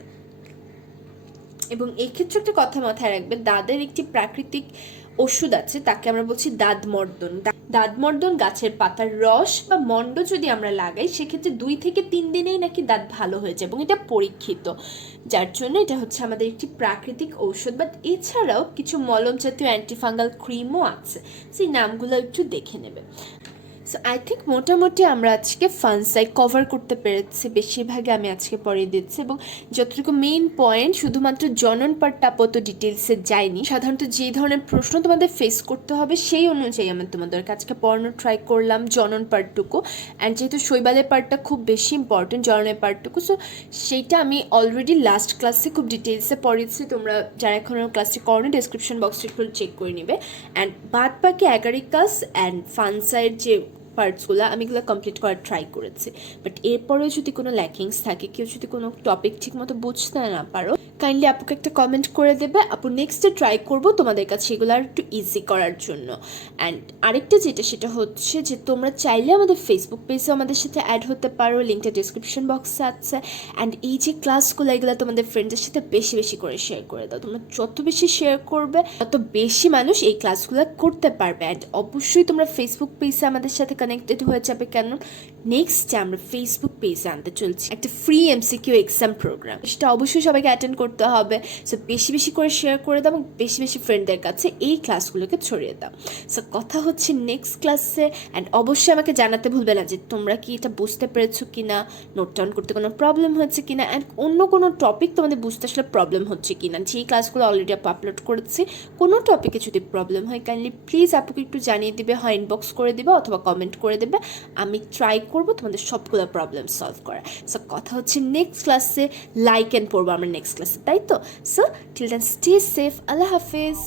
এবং এই ক্ষেত্রে একটা কথা মাথায় রাখবে, দাঁতের একটি প্রাকৃতিক ওষুধ আছে, তাকে আমরা বলছি দাঁতমর্দন। দাঁতমর্দন গাছের পাতার রস বা মন্ড যদি আমরা লাগাই সেক্ষেত্রে 2 থেকে 3 দিনেই নাকি দাঁত ভালো হয়ে যায় এবং এটা পরীক্ষিত, যার জন্য এটা হচ্ছে আমাদের একটি প্রাকৃতিক ঔষধ। বাট এছাড়াও কিছু মলম জাতীয় অ্যান্টিফাঙ্গাল ক্রিমও আছে, সেই নামগুলো একটু দেখে নেবে। সো আই থিঙ্ক মোটামুটি আমরা আজকে ফানসাই কভার করতে পেরেছি, বেশিরভাগে আমি আজকে পড়িয়ে দিচ্ছি এবং যতটুকু মেইন পয়েন্ট শুধুমাত্র জনন পার্টটা আপাতত ডিটেলসে যায়নি। সাধারণত যেই ধরনের প্রশ্ন তোমাদের ফেস করতে হবে সেই অনুযায়ী আমি তোমাদেরকে আজকে পড়ানোর ট্রাই করলাম জনন পার্টটুকু। অ্যান্ড যেহেতু শৈবালের পার্টটা খুব বেশি ইম্পর্টেন্ট জননের পার্টটুকু, সো সেইটা আমি অলরেডি লাস্ট ক্লাসে খুব ডিটেলসে পড়িয়েছি। তোমরা যারা এখনও ক্লাসটি করো ডেসক্রিপশন বক্সটা একটু চেক করে নিবে। অ্যান্ড বাদ বাকি অ্যাগারিকাস অ্যান্ড ফানসাইয়ের যে পার্টসগুলো আমি এগুলো কমপ্লিট করার ট্রাই করেছি। বাট এরপরেও যদি কোনো ল্যাকিংস থাকে, কেউ যদি কোনো টপিক ঠিক মতো বুঝতে না পারো, কাইন্ডলি আপুকে একটা কমেন্ট করে দেবে। আপু নেক্সটে ট্রাই করব তোমাদের কাছে এগুলো আর একটু ইজি করার জন্য। অ্যান্ড আরেকটা যেটা সেটা হচ্ছে যে তোমরা চাইলে আমাদের ফেসবুক পেজেও আমাদের সাথে অ্যাড হতে পারো, লিঙ্কটা ডিসক্রিপশন বক্সে আছে। অ্যান্ড এই যে ক্লাসগুলো এগুলো তোমাদের ফ্রেন্ডদের সাথে বেশি বেশি করে শেয়ার করে দাও। তোমরা যত বেশি শেয়ার করবে তত বেশি মানুষ এই ক্লাসগুলো করতে পারবে। অ্যান্ড অবশ্যই তোমরা ফেসবুক পেজে আমাদের সাথে কানেক্টেড হয়ে যাবে, কেন নেক্সটে আমরা ফেসবুক পেজে আনতে চলছি একটা ফ্রি MCQ এক্সাম প্রোগ্রাম, সেটা অবশ্যই সবাইকে অ্যাটেন্ড করতে হবে। সো বেশি বেশি করে শেয়ার করে দাও এবং বেশি বেশি ফ্রেন্ডদের কাছে এই ক্লাসগুলোকে ছড়িয়ে দাও। সো কথা হচ্ছে নেক্সট ক্লাসে। অ্যান্ড অবশ্যই আমাকে জানাতে ভুলবে না যে তোমরা কি এটা বুঝতে পেরেছো কি না, নোট ডাউন করতে কোনো প্রবলেম হচ্ছে কি না, অ্যান্ড অন্য কোনো টপিক তোমাদের বুঝতে আসলে প্রবলেম হচ্ছে কি না। যেই ক্লাসগুলো অলরেডি আপলোড করেছি কোনো টপিকে যদি প্রবলেম হয় কাইন্ডলি প্লিজ আপুকে একটু জানিয়ে দিবে, হয় ইনবক্স করে দিবে অথবা কমেন্ট করে দেবে। আমি ট্রাই করবো তোমাদের সবগুলো প্রবলেম সলভ করার। সো কথা হচ্ছে নেক্সট ক্লাসে লাইক অ্যান্ড পড়বো আমরা নেক্সট ক্লাসে, তাই তো? So till then stay safe, আল্লাহ হাফেজ।